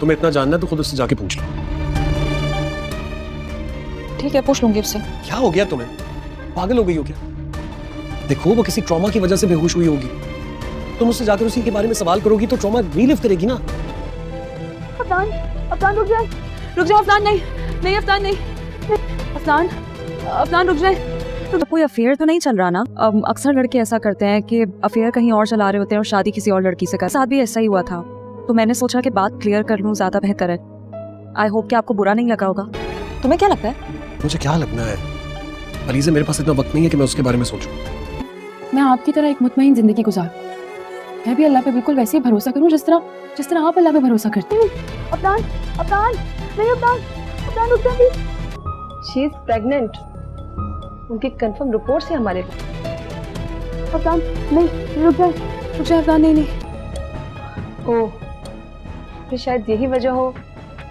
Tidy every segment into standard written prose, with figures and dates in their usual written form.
तुम्हें इतना जानना है तो खुद उससे जाके पूछ लो। ठीक है, पूछ लूंगी उससे। क्या हो गया तुम्हें? पागल हो गई हो क्या? देखो वो किसी ट्रॉमा की वजह से बेहोश हुई होगी, तुम उससे जाकर उसी के बारे में सवाल करोगी तो ट्रॉमा रीलिव करेगी ना। अफनान, अफनान रुक जाए, रुक जाओ अफनान, नहीं नहीं अफनान नहीं, अफनान, अफनान रुक जाए। तो कोई अफेयर तो नहीं चल रहा ना? अक्सर लड़के ऐसा करते हैं कि अफेयर कहीं और चला रहे होते हैं और शादी किसी और लड़की से कर। साथ भी ऐसा ही हुआ था, तो मैंने सोचा कि बात क्लियर कर लूं, ज्यादा बेहतर है। आई होप कि आपको बुरा नहीं लगा होगा। तुम्हें क्या लगता है? मुझे क्या लगना है अलीज़ा, मेरे पास इतना वक्त नहीं है कि मैं उसके बारे में सोचूं। मैं आपकी तरह एक मुतमईन जिंदगी गुजार, मैं भी अल्लाह पे बिल्कुल वैसे ही भरोसा करूं जिस तरह आप अल्लाह पे भरोसा करते हैं। अफनान, अफनान, नहीं अफनान, अफनान रुक जाइए। शी इज प्रेग्नेंट, उनकी कंफर्म रिपोर्ट है हमारे पास। अफनान नहीं, रुक जाए अफनान, नहीं नहीं। ओह, फिर शायद यही वजह हो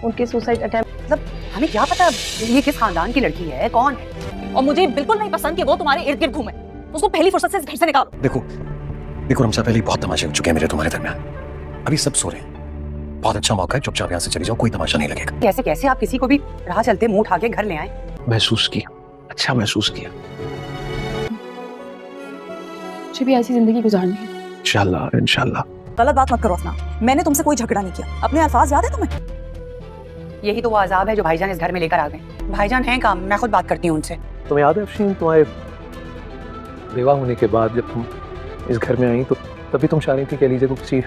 उनके सुसाइड अटेम्प्ट। मतलब हमें क्या पता ये किस खानदान की लड़की है, कौन है। और मुझे बिल्कुल नहीं पसंद कि वो तुम्हारे इर्द गिर्द घूमे। उसको पहली फुर्सत से इस घर से निकालो। देखो रमशा, पहले ही बहुत तमाशे हो चुके हैं मेरे तुम्हारे दरमियान, अभी सब सो रहे हैं। बहुत अच्छा मौका है, चुपचाप यहाँ से चली जाओ, कोई तमाशा नहीं लगेगा। कैसे कैसे आप किसी को भी राह चलते मुंह उठा के घर ले आए? महसूस किया, अच्छा महसूस किया। मुझे भी ऐसी जिंदगी गुजारनी है। इंशाल्लाह इंशाल्लाह। गलत बात मत करो अपना, मैंने तुमसे कोई झगड़ा नहीं किया। अपने अल्फाज याद है तुम्हें? यही तो वो अजाब है जो भाईजान इस घर में लेकर आ गए। भाईजान हैं काम, मैं खुद बात करती हूँ उनसे। तुम्हें याद है अफशीन, तुम्हारे बेवा होने के बाद जब तुम इस घर में आई तो तभी तुम चाह रही थी कि अलीज़ा को किसी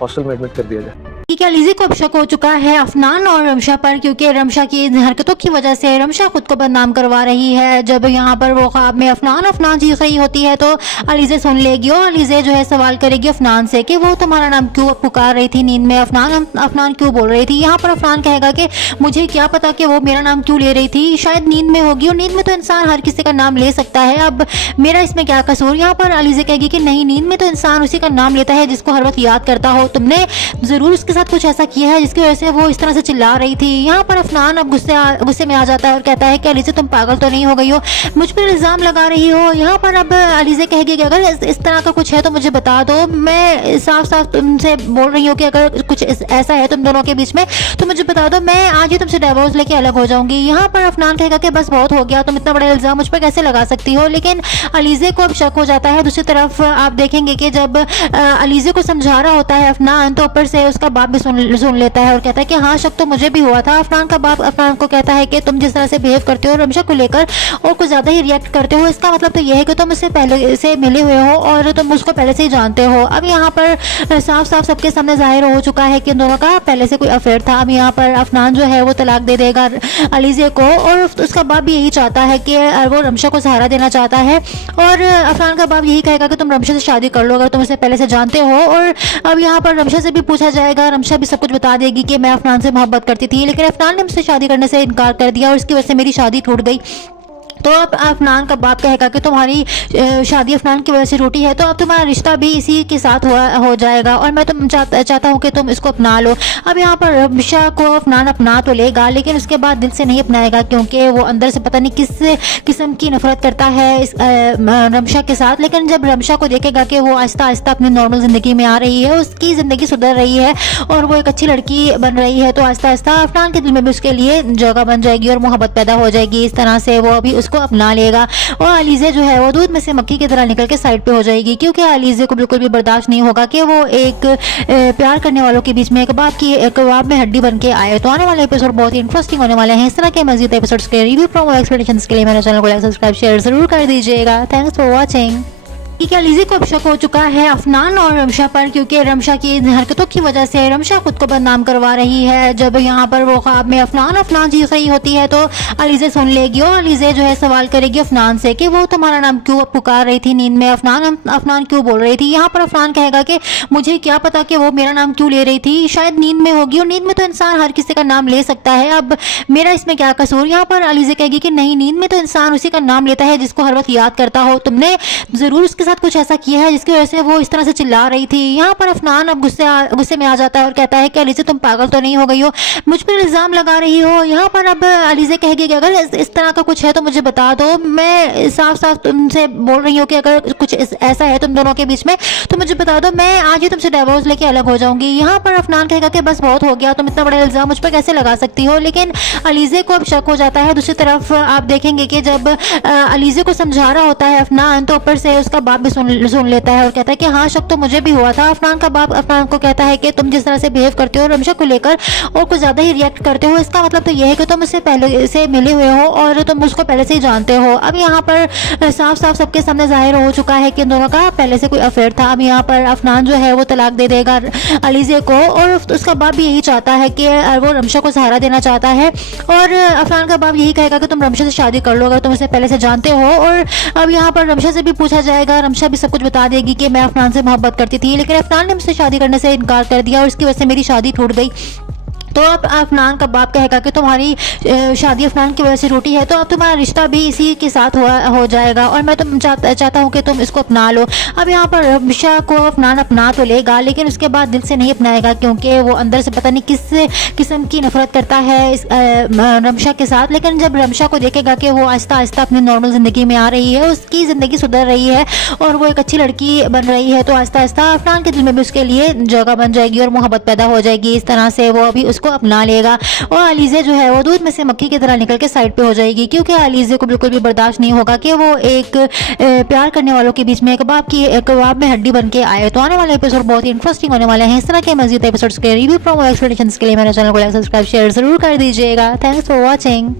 हॉस्टल में एडमिट कर दिया जाए। कि अलीज़ा को अब शक हो चुका है अफनान और रमशा पर, क्योंकि रमशा की हरकतों की वजह से रमशा खुद को बदनाम करवा रही है। जब यहाँ पर वो ख्वाब में अफनान चीख रही होती है तो अलीज़ा सुन लेगी और अलीज़ा जो है सवाल करेगी अफनान से कि वो तुम्हारा नाम क्यों पुकार रही थी नींद में, अफनान क्यों बोल रही थी। यहाँ पर अफनान कहेगा कि मुझे क्या पता कि वो मेरा नाम क्यों ले रही थी, शायद नींद में होगी, और नींद में तो इंसान हर किसी का नाम ले सकता है, अब मेरा इसमें क्या कसूर। यहाँ पर अलीज़ा कहेगी कि नहीं, नींद में तो इंसान उसी का नाम लेता है जिसको हर वक्त याद करता हो। तुमने ज़रूर उसके साथ कुछ ऐसा किया है जिसकी वजह से वो इस तरह से चिल्ला रही थी। यहाँ पर अफनान अब गुस्से में आ जाता है और कहता है कि अलीज़ा तुम पागल तो नहीं हो गई हो, मुझ पर इल्ज़ाम लगा रही हो। यहाँ पर अब अलीज़ा कहेगी कि अगर इस तरह का कुछ है तो मुझे बता दो, मैं साफ साफ तुमसे बोल रही हूँ कि अगर कुछ ऐसा है तुम दोनों के बीच में तो मुझे बता दो, मैं आज ही तुमसे डिवोर्स लेके अलग हो जाऊंगी। यहाँ पर अफनान कहेगा कि बस बहुत हो गया, तुम इतना बड़ा इल्ज़ाम मुझ पर कैसे लगा सकती हो। लेकिन अलीज़ा को अब शक हो जाता है। दूसरी तरफ आप देखेंगे कि जब अलीज़ा को समझा रहा होता है अफनान तो ऊपर से उसका बाप भी सुन लेता है और कहता है कि हाँ, शक तो मुझे भी हुआ था। अफनान का बाप अफनान को कहता है कि तुम जिस तरह से बिहेव करते हो रमशा को लेकर और कुछ ज़्यादा ही रिएक्ट करते हो, इसका मतलब तो यह है कि तुम उससे पहले से मिले हुए हो और तुम उसको पहले से ही जानते हो। अब यहाँ पर साफ साफ सबके सामने जाहिर हो चुका है कि इन दोनों का पहले से कोई अफेयर था। अब यहाँ पर अफनान जो है वो तलाक दे देगा अलीज़ा को और उसका बाप भी यही चाहता है कि वो रमशा को सहारा देना चाहता है, और अफनान का बाप यही कहेगा कि तुम रमशा से शादी कर लो अगर तुम उसे पहले से जानते हो। और अब यहाँ पर रमशा से भी पूछा जाएगा, रमशा भी सब कुछ बता देगी कि मैं अफनान से मोहब्बत करती थी लेकिन अफनान ने मुझसे शादी करने से इनकार कर दिया और इसकी वजह से मेरी शादी टूट गई। तो अब अफनान का बाप कहेगा कि तुम्हारी शादी अफनान की वजह से टूटी है तो अब तुम्हारा रिश्ता भी इसी के साथ हो जाएगा और मैं तुम चाहता हूँ कि तुम इसको अपना लो। अब यहाँ पर रमशा को अफनान अपना तो लेगा लेकिन उसके बाद दिल से नहीं अपनाएगा, क्योंकि वो अंदर से पता नहीं किस किस्म की नफरत करता है इस रमशा के साथ। लेकिन जब रमशा को देखेगा कि वो आहिस्ता आहिस्ता अपनी नॉर्मल ज़िंदगी में आ रही है, उसकी ज़िंदगी सुधर रही है और वो एक अच्छी लड़की बन रही है, तो आहिस्ता आहिस्ता अफनान के दिल में भी उसके लिए जगह बन जाएगी और मोहब्बत पैदा हो जाएगी। इस तरह से वो अभी को अपना लेगा और अलीज़ा जो है वो दूध में से मक्खी की तरह निकल के साइड पे हो जाएगी, क्योंकि अलीज़ा को बिल्कुल भी बर्दाश्त नहीं होगा कि वो एक प्यार करने वालों के बीच में कबाब में हड्डी बन के आए। तो आने वाले एपिसोड बहुत ही इंटरेस्टिंग होने वाले हैं। इस तरह के मज़ीद एपिसोड्स के रिव्यू प्रोमो एक्सप्लेनेशंस के लिए मेरे चैनल को लाइक सब्सक्राइब शेयर जरूर कर दीजिएगा। Thanks for watching. कि अलीज़ा को अब शक हो चुका है अफनान और रमशा पर, क्योंकि रमशा की हरकतों की वजह से रमशा खुद को बदनाम करवा रही है। जब यहाँ पर वो ख्वाब में अफनान चीख रही होती है तो अलीज़ा सुन लेगी और अलीज़ा जो है सवाल करेगी अफनान से कि वो तुम्हारा नाम क्यों पुकार रही थी नींद में, अफनान क्यों बोल रही थी। यहाँ पर अफनान कहेगा कि मुझे क्या पता कि वो मेरा नाम क्यों ले रही थी, शायद नींद में होगी, और नींद में तो इंसान हर किसी का नाम ले सकता है, अब मेरा इसमें क्या कसूर। यहाँ पर अलीज़ा कहेगी कि नहीं, नींद में तो इंसान उसी का नाम लेता है जिसको हर वक्त याद करता हो। तुमने ज़रूर उसके साथ कुछ ऐसा किया है जिसकी वजह से वो इस तरह से चिल्ला रही थी। यहाँ पर अफनान अब गुस्से में आ जाता है और कहता है कि अलीज़ा तुम पागल तो नहीं हो गई हो, मुझ पर इल्ज़ाम लगा रही हो। यहाँ पर अब अलीज़ा कहेगी कि अगर इस तरह का कुछ है तो मुझे बता दो, मैं साफ साफ तुमसे बोल रही हूँ कि अगर कुछ ऐसा है तुम दोनों के बीच में तो मुझे बता दो, मैं आज ही तुमसे डिवोर्स लेके अलग हो जाऊंगी। यहाँ पर अफनान कहेगा कि बस बहुत हो गया, तुम इतना बड़ा इल्ज़ाम मुझ पर कैसे लगा सकती हो। लेकिन अलीज़ा को अब शक हो जाता है। दूसरी तरफ आप देखेंगे कि जब अलीज़ा को समझा रहा होता है अफनान, तो ऊपर से उसका बाप भी सुन लेता है और कहता है कि हाँ, शक तो मुझे भी हुआ था। अफनान का बाप अफनान को कहता है कि तुम जिस तरह से बिहेव करते हो रमशा को लेकर और कुछ ज़्यादा ही रिएक्ट करते हो, इसका मतलब तो यह है कि तुम उससे पहले से मिले हुए हो और तुम उसको पहले से ही जानते हो। अब यहाँ पर साफ साफ सबके सामने जाहिर हो चुका है कि इन दोनों का पहले से कोई अफेयर था। अब यहाँ पर अफनान जो है वो तलाक दे देगा अलीज़ा को और उसका बाप भी यही चाहता है कि वो रमशा को सहारा देना चाहता है और अफनान का बाप यही कहेगा कि तुम रमशा से शादी कर लो अगर तुम उसे पहले से जानते हो। और अब यहाँ पर रमशा से भी पूछा जाएगा, रमशा भी सब कुछ बता देगी कि मैं अफनान से मोहब्बत करती थी लेकिन अफनान ने मुझसे शादी करने से इनकार कर दिया और इसकी वजह से मेरी शादी टूट गई। तो अब अफनान का बाप कहेगा कि तुम्हारी शादी अफनान की वजह से टूटी है तो अब तुम्हारा रिश्ता भी इसी के साथ हो जाएगा और मैं तुम चाहता हूँ कि तुम इसको अपना लो। अब यहाँ पर रमशा को अफनान अपना तो लेगा लेकिन उसके बाद दिल से नहीं अपनाएगा क्योंकि वो अंदर से पता नहीं किस किस्म की नफरत करता है इस रमशा के साथ। लेकिन जब रमशा को देखेगा कि वो आहिस्ता आहिस्ता अपनी नॉर्मल ज़िंदगी में आ रही है, उसकी ज़िंदगी सुधर रही है और वो एक अच्छी लड़की बन रही है, तो आहिस्ता आहिस्ता अफनान के दिल में भी उसके लिए जगह बन जाएगी और मोहब्बत पैदा हो जाएगी। इस तरह से वो अभी उसको अपना लेगा और अलीज़ा जो है वो दूध में से मक्खी की तरह निकल के साइड पे हो जाएगी क्योंकि अलीज़ा को बिल्कुल भी बर्दाश्त नहीं होगा कि वो एक प्यार करने वालों के बीच में कबाब में हड्डी बन के आए। तो आने वाले एपिसोड बहुत ही इंटरेस्टिंग होने वाले हैं। इस तरह के मज़ीद एपिसोड्स के रिव्यू प्रोमो एक्सप्लेनेशंस के लिए मेरे चैनल को लाइक सब्सक्राइब शेयर जरूर कर दीजिएगा। Thanks for watching.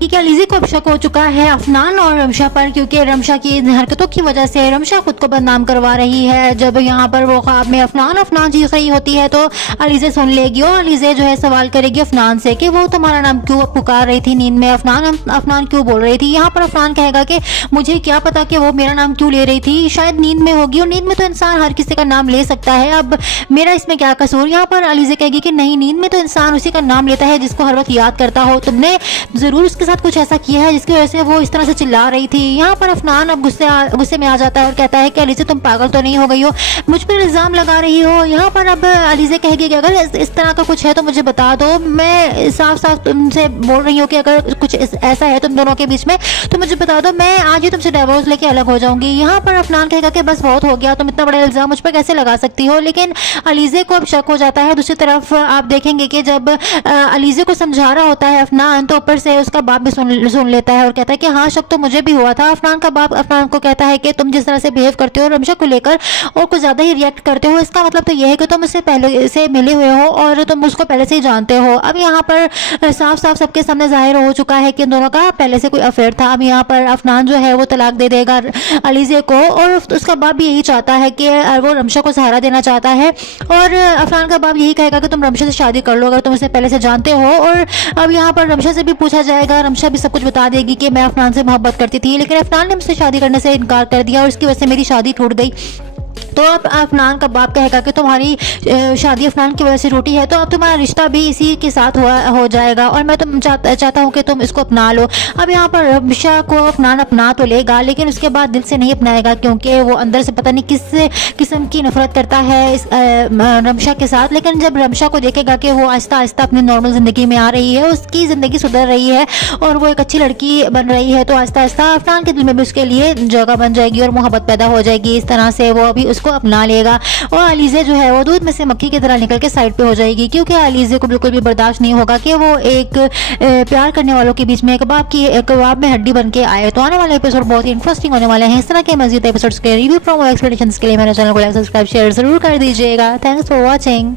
कि अलीज़ा को अब शक हो चुका है अफनान और रमशा पर क्योंकि रमशा की हरकतों की वजह से रमशा खुद को बदनाम करवा रही है। जब यहाँ पर वो ख्वाब में अफनान चीख रही होती है तो अलीज़ा सुन लेगी और अलीज़ा जो है सवाल करेगी अफनान से कि वो तुम्हारा नाम क्यों पुकार रही थी नींद में, अफनान क्यों बोल रही थी। यहाँ पर अफनान कहेगा कि मुझे क्या पता कि वो मेरा नाम क्यों ले रही थी, शायद नींद में होगी और नींद में तो इंसान हर किसी का नाम ले सकता है, अब मेरा इसमें क्या कसूर। यहाँ पर अलीज़ा कहेगी कि नहीं, नींद में तो इंसान उसी का नाम लेता है जिसको हर वक्त याद करता हो, तुमने ज़रूर उसके साथ कुछ ऐसा किया है जिसकी वजह से वो इस तरह से चिल्ला रही थी। यहाँ पर अफनान अब गुस्से में आ जाता है और कहता है कि अलीज़ा तुम पागल तो नहीं हो गई हो, मुझ पर इल्ज़ाम लगा रही हो। यहाँ पर अब अलीज़ा कहेगी कि अगर इस तरह का कुछ है तो मुझे बता दो, मैं साफ साफ तुमसे बोल रही हूँ कि अगर कुछ ऐसा है तुम दोनों के बीच में तो मुझे बता दो, मैं आज ही तुमसे डिवोर्स लेके अलग हो जाऊंगी। यहाँ पर अफनान कहेगा कि बस बहुत हो गया, तुम इतना बड़ा इल्ज़ाम मुझ पर कैसे लगा सकती हो। लेकिन अलीज़ा को अब शक हो जाता है। दूसरी तरफ आप देखेंगे कि जब अलीज़ा को समझा रहा होता है अफनान, तो ऊपर से उसका बाप भी सुन लेता है और कहता है कि हाँ, शक तो मुझे भी हुआ था। अफनान का बाप अफनान को कहता है कि तुम जिस तरह से बिहेव करते हो रमशा को लेकर और कुछ ज़्यादा ही रिएक्ट करते हो, इसका मतलब तो यह है कि तुम उससे पहले से मिले हुए हो और तुम उसको पहले से ही जानते हो। अब यहाँ पर साफ साफ सबके सामने जाहिर हो चुका है कि इन दोनों का पहले से कोई अफेयर था। अब यहाँ पर अफनान जो है वो तलाक दे देगा अलीज़ा को और उसका बाप भी यही चाहता है कि वो रमशा को सहारा देना चाहता है और अफनान का बाप यही कहेगा कि तुम रमशा से शादी कर लो अगर तुम उसे पहले से जानते हो। और अब यहाँ पर रमशा से भी पूछा जाएगा, रमशा भी सब कुछ बता देगी कि मैं अफनान से मोहब्बत करती थी लेकिन अफनान ने मुझसे शादी करने से इनकार कर दिया और इसकी वजह से मेरी शादी टूट गई। तो अब अफनान का बाप कहेगा कि तुम्हारी शादी अफनान की वजह से टूटी है तो अब तुम्हारा रिश्ता भी इसी के साथ हो जाएगा और मैं तुम चाहता हूँ कि तुम इसको अपना लो। अब यहाँ पर रमशा को अफनान अपना तो लेगा लेकिन उसके बाद दिल से नहीं अपनाएगा क्योंकि वो अंदर से पता नहीं किस किस्म की नफरत करता है इस रमशा के साथ। लेकिन जब रमशा को देखेगा कि वो आहिस्ता आहिस्ता अपनी नॉर्मल ज़िंदगी में आ रही है, उसकी ज़िंदगी सुधर रही है और वो एक अच्छी लड़की बन रही है, तो आहिस्ता आहिस्ता अफनान के दिल में भी उसके लिए जगह बन जाएगी और मोहब्बत पैदा हो जाएगी। इस तरह से वो अभी उसको अपना लेगा और अलीज़ा जो है वो दूध में से मक्खी की तरह निकल के साइड पे हो जाएगी क्योंकि अलीज़ा को बिल्कुल भी बर्दाश्त नहीं होगा कि वो एक प्यार करने वालों के बीच में कबाब में हड्डी बन के आए। तो आने वाले एपिसोड बहुत ही इंटरेस्टिंग होने वाले हैं। इस तरह के मज़ीद एपिसोड्स के रिव्यू प्रोमो एक्सप्लेनेशंस के लिए मेरे चैनल को लाइक सब्सक्राइब शेयर जरूर कर दीजिएगा। Thanks for watching.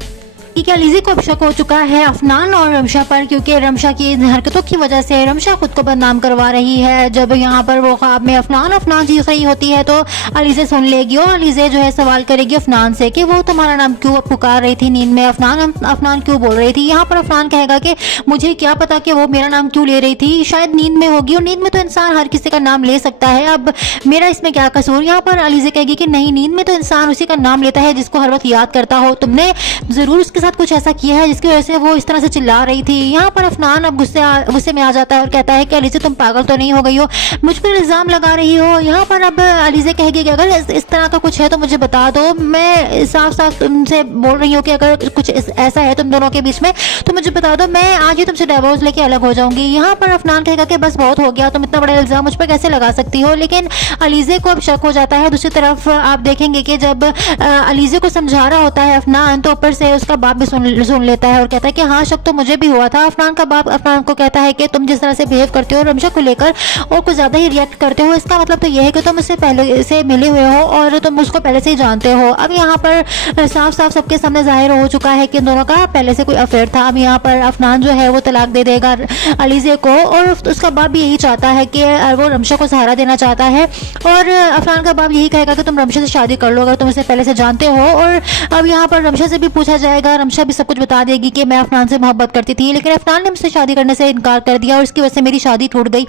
कि अलीज़ा को अब शक हो चुका है अफनान और रमशा पर क्योंकि रमशा की हरकतों की वजह से रमशा खुद को बदनाम करवा रही है। जब यहाँ पर वो ख्वाब में अफनान चीख रही होती है तो अलीज़ा सुन लेगी और अलीज़ा जो है सवाल करेगी अफनान से कि वो तुम्हारा नाम क्यों पुकार रही थी नींद में, अफनान क्यों बोल रही थी। यहाँ पर अफनान कहेगा कि मुझे क्या पता कि वो मेरा नाम क्यों ले रही थी, शायद नींद में होगी और नींद में तो इंसान हर किसी का नाम ले सकता है, अब मेरा इसमें क्या कसूर। यहाँ पर अलीज़ा कहेगी कि नहीं, नींद में तो इंसान उसी का नाम लेता है जिसको हर वक्त याद करता हो, तुमने ज़रूर उसके साथ कुछ ऐसा किया है जिसकी वजह से वो इस तरह से चिल्ला रही थी। यहाँ पर अफनान अब गुस्से में आ जाता है और कहता है कि अलीज़ा तुम पागल तो नहीं हो गई हो, मुझ पर इल्ज़ाम लगा रही हो। यहाँ पर अब अलीज़ा कहेगी कि अगर इस तरह का कुछ है तो मुझे बता दो, मैं साफ साफ तुमसे बोल रही हूँ कि अगर कुछ ऐसा है तुम दोनों के बीच में तो मुझे बता दो, मैं आज ही तुमसे डिवोर्स लेके अलग हो जाऊंगी। यहाँ पर अफनान कहेगा कि बस बहुत हो गया, तुम इतना बड़ा इल्ज़ाम मुझ पर कैसे लगा सकती हो। लेकिन अलीज़ा को अब शक हो जाता है। दूसरी तरफ आप देखेंगे कि जब अलीज़ा को समझा रहा होता है अफनान, तो ऊपर से उसका बाप भी सुन लेता है और कहता है कि हाँ, शक तो मुझे भी हुआ था। अफनान का बाप अफनान को कहता है कि तुम जिस तरह से बिहेव करते हो रमशा को लेकर और कुछ ज़्यादा ही रिएक्ट करते हो, इसका मतलब तो यह है कि तुम उससे पहले से मिले हुए हो और तुम उसको पहले से ही जानते हो। अब यहाँ पर साफ साफ सबके सामने जाहिर हो चुका है कि इन दोनों का पहले से कोई अफेयर था। अब यहाँ पर अफनान जो है वो तलाक दे देगा अलीज़ा को और उसका बाप भी यही चाहता है कि वो रमशा को सहारा देना चाहता है और अफनान का बाप यही कहेगा कि तुम रमशा से शादी कर लो अगर तुम इसे पहले से जानते हो। और अब यहाँ पर रमशा से भी पूछा जाएगा, रमशा भी सब कुछ बता देगी कि मैं अफनान से मोहब्बत करती थी लेकिन अफनान ने मुझसे शादी करने से इनकार कर दिया और इसकी वजह से मेरी शादी टूट गई।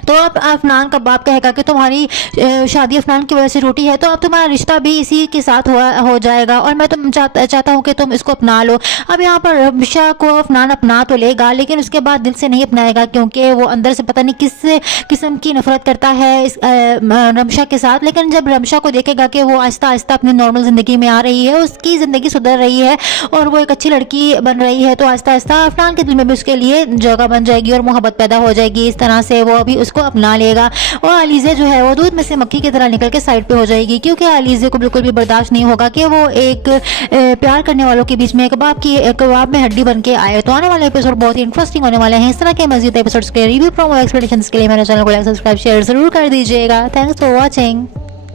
तो अब अफनान का बाप कहेगा कि तुम्हारी शादी अफनान की वजह से टूटी है तो अब तुम्हारा रिश्ता भी इसी के साथ हो जाएगा और मैं तुम चाहता हूँ कि तुम इसको अपना लो। अब यहाँ पर रमशा को अफनान अपना तो लेगा लेकिन उसके बाद दिल से नहीं अपनाएगा क्योंकि वो अंदर से पता नहीं किस किस्म की नफरत करता है इस रमशा के साथ। लेकिन जब रमशा को देखेगा कि वो आहिस्ता आहिस्ता अपनी नॉर्मल ज़िंदगी में आ रही है, उसकी ज़िंदगी सुधर रही है और वो एक अच्छी लड़की बन रही है, तो आहिस्ता आहिस्ता अफनान के दिल में भी उसके लिए जगह बन जाएगी और मोहब्बत पैदा हो जाएगी। इस तरह से वो अभी उसको अपना लेगा और अलीज़ा जो है वो दूध में से मक्खी की तरह निकल के साइड पे हो जाएगी क्योंकि अलीज़ा को बिल्कुल भी बर्दाश्त नहीं होगा कि वो एक प्यार करने वालों के बीच में एक कबाब में हड्डी बन के आए। तो आने वाले एपिसोड बहुत ही इंटरेस्टिंग होने वाले हैं। इस तरह के मज़ीद एपिसोड्स के रिव्यू प्रोमो एक्सप्लेनेशंस के लिए मेरे चैनल को लाइक सब्सक्राइब शेयर जरूर कर दीजिएगा। Thanks for watching.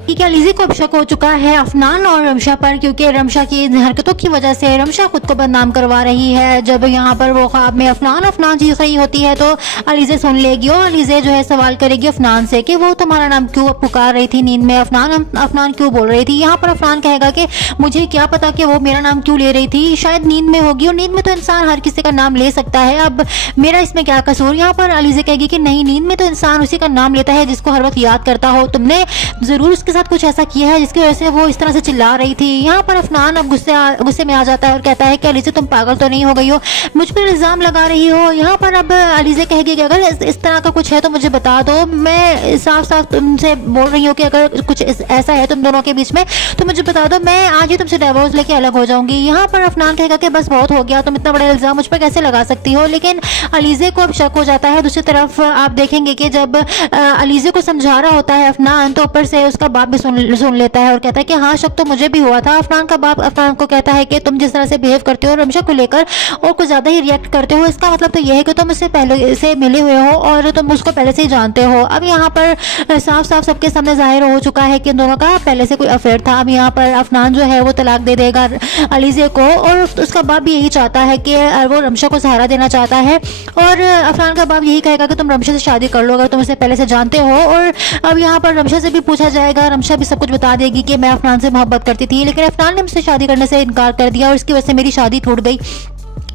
कि अलीज़ा को अब शक हो चुका है अफनान और रमशा पर क्योंकि रमशा की हरकतों की वजह से रमशा खुद को बदनाम करवा रही है। जब यहाँ पर वो ख्वाब में अफनान चीख रही होती है तो अलीज़ा सुन लेगी और अलीज़ा जो है सवाल करेगी अफनान से कि वो तुम्हारा नाम क्यों पुकार रही थी नींद में, अफनान क्यों बोल रही थी। यहाँ पर अफनान कहेगा कि मुझे क्या पता कि वो मेरा नाम क्यों ले रही थी, शायद नींद में होगी और नींद में तो इंसान हर किसी का नाम ले सकता है, अब मेरा इसमें क्या कसूर। यहाँ पर अलीज़ा कहेगी कि नहीं, नींद में तो इंसान उसी का नाम लेता है जिसको हर वक्त याद करता हो, तुमने जरूर उसके साथ कुछ ऐसा किया जिसकी वजह से वो इस तरह से चिल्ला रही थी। यहाँ पर अफनान अब गुस्से में आ जाता है और कहता है कि अलीज़ा तुम पागल तो नहीं हो गई हो, मुझ पर इल्ज़ाम लगा रही हो। यहाँ पर अब अलीज़ा कहेगी कि अगर इस तरह का कुछ है तो मुझे बता दो, मैं साफ साफ तुमसे बोल रही हूँ कि अगर कुछ ऐसा है तुम दोनों के बीच में तो मुझे बता दो, मैं आज ही तुमसे डिवोर्स लेके अलग हो जाऊंगी। यहाँ पर अफनान कहेगा कि बस बहुत हो गया, तुम इतना बड़ा इल्ज़ाम मुझ पर कैसे लगा सकती हो। लेकिन अलीज़ा को अब शक हो जाता है। दूसरी तरफ आप देखेंगे कि जब अलीज़ा को समझा रहा होता है अफनान, तो ऊपर से उसका बाप भी सुन लेता है और कहता है कि हाँ, शक तो मुझे भी हुआ था। अफनान का बाप अफनान को कहता है कि तुम जिस तरह से बिहेव करते हो रमशा को लेकर और कुछ ज़्यादा ही रिएक्ट करते हो, इसका मतलब तो यह है कि तुम उससे पहले से मिले हुए हो और तुम उसको पहले से ही जानते हो। अब यहाँ पर साफ साफ सबके सामने जाहिर हो चुका है कि इन दोनों का पहले से कोई अफेयर था। अब यहाँ पर अफनान जो है वो तलाक दे देगा अलीज़ा को और उसका बाप भी यही चाहता है कि वो रमशा को सहारा देना चाहता है और अफनान का बाप यही कहेगा कि तुम रमशा से शादी कर लो अगर तुम इसे पहले से जानते हो। और अब यहाँ पर रमशा से भी पूछा जाएगा, रमशा भी सब कुछ बता देगी कि मैं अफनान से मोहब्बत करती थी लेकिन अफनान ने मुझसे शादी करने से इनकार कर दिया और इसकी वजह से मेरी शादी टूट गई।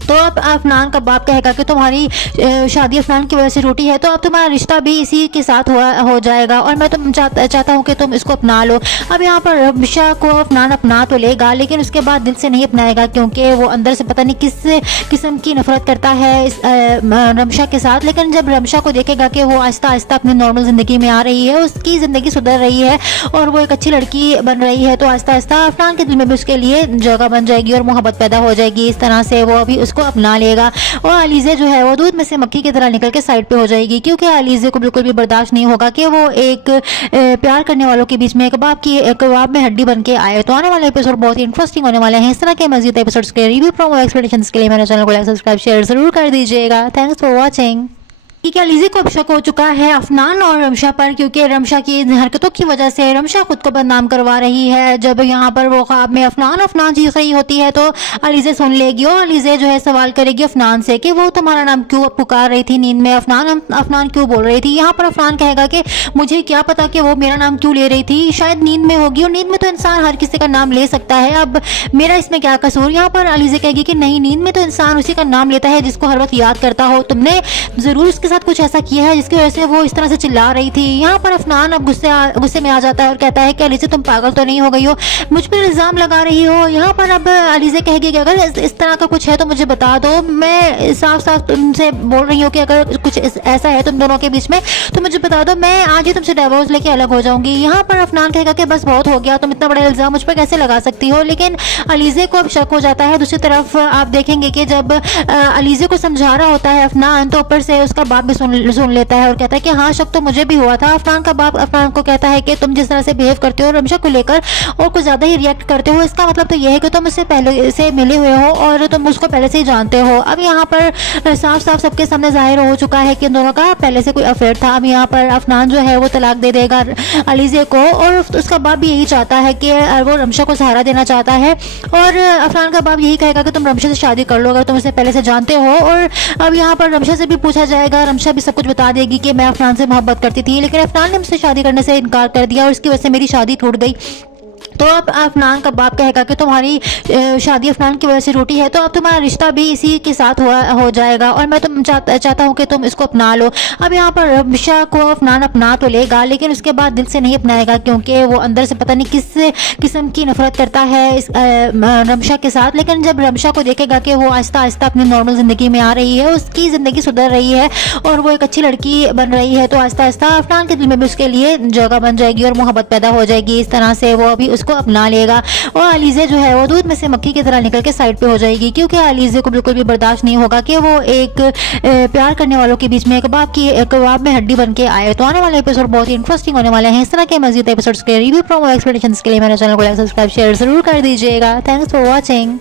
तो अब अफनान का बाप कहेगा कि तुम्हारी शादी अफनान की वजह से टूटी है तो अब तुम्हारा रिश्ता भी इसी के साथ हो जाएगा और मैं तुम चाहता हूँ कि तुम इसको अपना लो। अब यहाँ पर रमशा को अफनान अपना तो लेगा लेकिन उसके बाद दिल से नहीं अपनाएगा क्योंकि वो अंदर से पता नहीं किस किस्म की नफरत करता है इस रमशा के साथ। लेकिन जब रमशा को देखेगा कि वो आहिस्ता आहिस्ता अपनी नॉर्मल ज़िंदगी में आ रही है, उसकी ज़िंदगी सुधर रही है और वो एक अच्छी लड़की बन रही है, तो आहिस्ता आहिस्ता अफनान के दिल में भी उसके लिए जगह बन जाएगी और मोहब्बत पैदा हो जाएगी। इस तरह से वो अभी उसको अपना लेगा और अलीज़ा जो है वो दूध में से मक्खी की तरह निकल के साइड पे हो जाएगी क्योंकि अलीज़ा को बिल्कुल भी बर्दाश्त नहीं होगा कि वो एक प्यार करने वालों के बीच में कबाब में हड्डी बन के आए। तो आने वाले एपिसोड बहुत ही इंटरेस्टिंग होने वाले हैं। इस तरह के मज़ीद एपिसोड्स के रिव्यू प्रोमो एक्सप्लेनेशंस के लिए मेरे चैनल को लाइक सब्सक्राइब शेयर जरूर कर दीजिएगा। Thanks for watching. कि अलीज़ा को अब शक हो चुका है अफनान और रमशा पर क्योंकि रमशा की हरकतों की वजह से रमशा खुद को बदनाम करवा रही है। जब यहाँ पर वो ख्वाब में अफनान चीख रही होती है तो अलीज़ा सुन लेगी और अलीज़ा जो है सवाल करेगी अफनान से कि वो तुम्हारा नाम क्यों पुकार रही थी नींद में, अफनान क्यों बोल रही थी। यहाँ पर अफनान कहेगा कि मुझे क्या पता कि वो मेरा नाम क्यों ले रही थी, शायद नींद में होगी और नींद में तो इंसान हर किसी का नाम ले सकता है, अब मेरा इसमें क्या कसूर। यहाँ पर अलीज़ा कहेगी कि नहीं, नींद में तो इंसान उसी का नाम लेता है जिसको हर वक्त याद करता हो, तुमने जरूर उसके साथ साथ कुछ ऐसा किया है जिसकी वजह से वो इस तरह से चिल्ला रही थी। यहाँ पर अफनान अब गुस्से में आ जाता है और कहता है कि अलीज़ा तुम पागल तो नहीं हो गई हो, मुझ पर इल्ज़ाम लगा रही हो। यहाँ पर अब अलीज़ा कहेगी कि अगर इस तरह का कुछ है तो मुझे बता दो, मैं साफ साफ तुमसे बोल रही हूँ कि अगर कुछ ऐसा है तुम दोनों के बीच में तो मुझे बता दो, मैं आज ही तुमसे डिवोर्स लेके अलग हो जाऊंगी। यहाँ पर अफनान कहेगा कि बस बहुत हो गया, तुम इतना बड़ा इल्ज़ाम मुझ पर कैसे लगा सकती हो। लेकिन अलीज़ा को अब शक हो जाता है। दूसरी तरफ आप देखेंगे कि जब अलीज़ा को समझा रहा होता है अफनान, तो ऊपर से उसका बाप भी सुन लेता है और कहता है कि हाँ, शक तो मुझे भी हुआ था। अफनान का बाप अफनान को कहता है कि तुम जिस तरह से बिहेव करते हो रमशा को लेकर और कुछ ज़्यादा ही रिएक्ट करते हो, इसका मतलब तो यह है कि तुम उससे पहले से मिले हुए हो और तुम उसको पहले से ही जानते हो। अब यहाँ पर साफ साफ सबके सामने जाहिर हो चुका है कि इन दोनों का पहले से कोई अफेयर था। अब यहाँ पर अफनान जो है वो तलाक दे देगा अलीज़ा को और उसका बाप भी यही चाहता है कि वो रमशा को सहारा देना चाहता है और अफनान का बाप यही कहेगा कि तुम रमशा से शादी कर लो अगर तुम उसे पहले से जानते हो। और अब यहाँ पर रमशा से भी पूछा जाएगा, रमशा भी सब कुछ बता देगी कि मैं अफनान से मोहब्बत करती थी लेकिन अफनान ने मुझसे शादी करने से इनकार कर दिया और इसकी वजह से मेरी शादी टूट गई। तो अब अफनान का बाप कहेगा कि तुम्हारी शादी अफनान की वजह से टूटी है तो अब तुम्हारा रिश्ता भी इसी के साथ हो जाएगा और मैं तुम चाहता हूँ कि तुम इसको अपना लो। अब यहाँ पर रमशा को अफनान अपना तो लेगा लेकिन उसके बाद दिल से नहीं अपनाएगा क्योंकि वो अंदर से पता नहीं किस किस्म की नफरत करता है इस रमशा के साथ। लेकिन जब रमशा को देखेगा कि वो आहिस्ता आहिस्ता अपनी नॉर्मल ज़िंदगी में आ रही है, उसकी ज़िंदगी सुधर रही है और वो एक अच्छी लड़की बन रही है, तो आहिस्ता आहिस्ता अफनान के दिल में भी उसके लिए जगह बन जाएगी और मोहब्बत पैदा हो जाएगी। इस तरह से वो अभी को अपना लेगा और अलीज़ा जो है वो दूध में से मक्खी की तरह निकल के साइड पे हो जाएगी क्योंकि अलीज़ा को बिल्कुल भी बर्दाश्त नहीं होगा कि वो एक प्यार करने वालों के बीच में कबाब में हड्डी बन के आए। तो आने वाले एपिसोड बहुत ही इंटरेस्टिंग होने वाले हैं। इस तरह के मज़ीद एपिसोड्स के रिव्यू प्रोमो एक्सप्लेनेशंस के लिए मेरे चैनल को लाइक सब्सक्राइब शेयर जरूर कर दीजिएगा। Thanks for watching.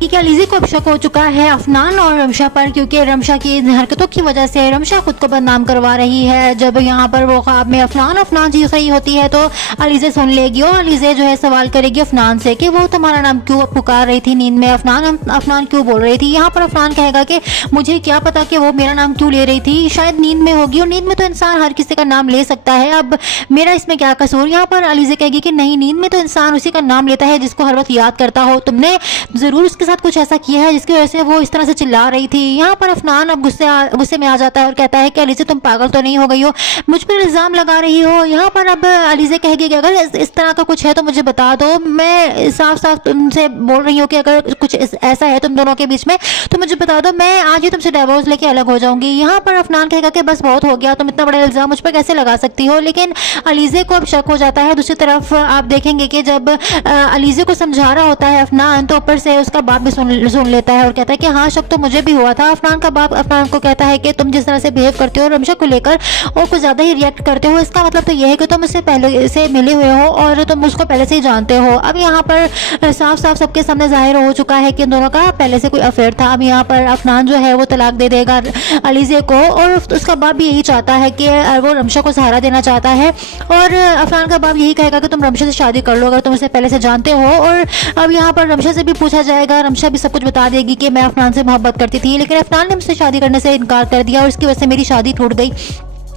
कि अलीज़ा को अब शक हो चुका है अफनान और रमशा पर क्योंकि रमशा की हरकतों की वजह से रमशा खुद को बदनाम करवा रही है। जब यहाँ पर वो ख्वाब में अफनान चीख रही होती है तो अलीज़ा सुन लेगी और अलीज़ा जो है सवाल करेगी अफनान से कि वो तुम्हारा नाम क्यों पुकार रही थी नींद में, अफनान क्यों बोल रही थी। यहाँ पर अफनान कहेगा कि मुझे क्या पता कि वो मेरा नाम क्यों ले रही थी, शायद नींद में होगी और नींद में तो इंसान हर किसी का नाम ले सकता है, अब मेरा इसमें क्या कसूर। यहाँ पर अलीज़ा कहेगी कि नहीं, नींद में तो इंसान उसी का नाम लेता है जिसको हर वक्त याद करता हो, तुमने ज़रूर उसके साथ कुछ ऐसा किया है जिसकी वजह से वो इस तरह से चिल्ला रही थी। यहाँ पर अफनान अब गुस्से में आ जाता है और कहता है कि अलीज़ा तुम पागल तो नहीं हो गई हो, मुझ पर इल्ज़ाम लगा रही हो। यहाँ पर अब अलीज़ा कहेगी कि अगर इस तरह का कुछ है तो मुझे बता दो, मैं साफ साफ तुमसे बोल रही हूँ कि अगर कुछ ऐसा है तुम दोनों के बीच में तो मुझे बता दो, मैं आज ही तुमसे डिवोर्स लेके अलग हो जाऊंगी। यहाँ पर अफनान कहेगा कि बस बहुत हो गया, तुम इतना बड़ा इल्ज़ाम मुझ पर कैसे लगा सकती हो। लेकिन अलीज़ा को अब शक हो जाता है। दूसरी तरफ आप देखेंगे कि जब अलीज़ा को समझा रहा होता है अफनान, तो ऊपर से उसका बाप भी सुन लेता है और कहता है कि हाँ, शक तो मुझे भी हुआ था। अफनान का बाप अफनान को कहता है कि तुम जिस तरह से बिहेव करते हो रमशा को लेकर और कुछ ज़्यादा ही रिएक्ट करते हो, इसका मतलब तो यह है कि तुम उससे पहले से मिले हुए हो और तुम उसको पहले से ही जानते हो। अब यहाँ पर साफ साफ सबके सामने जाहिर हो चुका है कि इन दोनों का पहले से कोई अफेयर था। अब यहाँ पर अफनान जो है वो तलाक दे देगा अलीज़ा को और उसका बाप भी यही चाहता है कि वो रमशा को सहारा देना चाहता है और अफनान का बाप यही कहेगा कि तुम रमशा से शादी कर लो अगर तुम उसे पहले से जानते हो। और अब यहाँ पर रमशा से भी पूछा जाएगा, रमशा भी सब कुछ बता देगी कि मैं अफनान से मोहब्बत करती थी लेकिन अफनान ने मुझसे शादी करने से इनकार कर दिया और इसकी वजह से मेरी शादी टूट गई।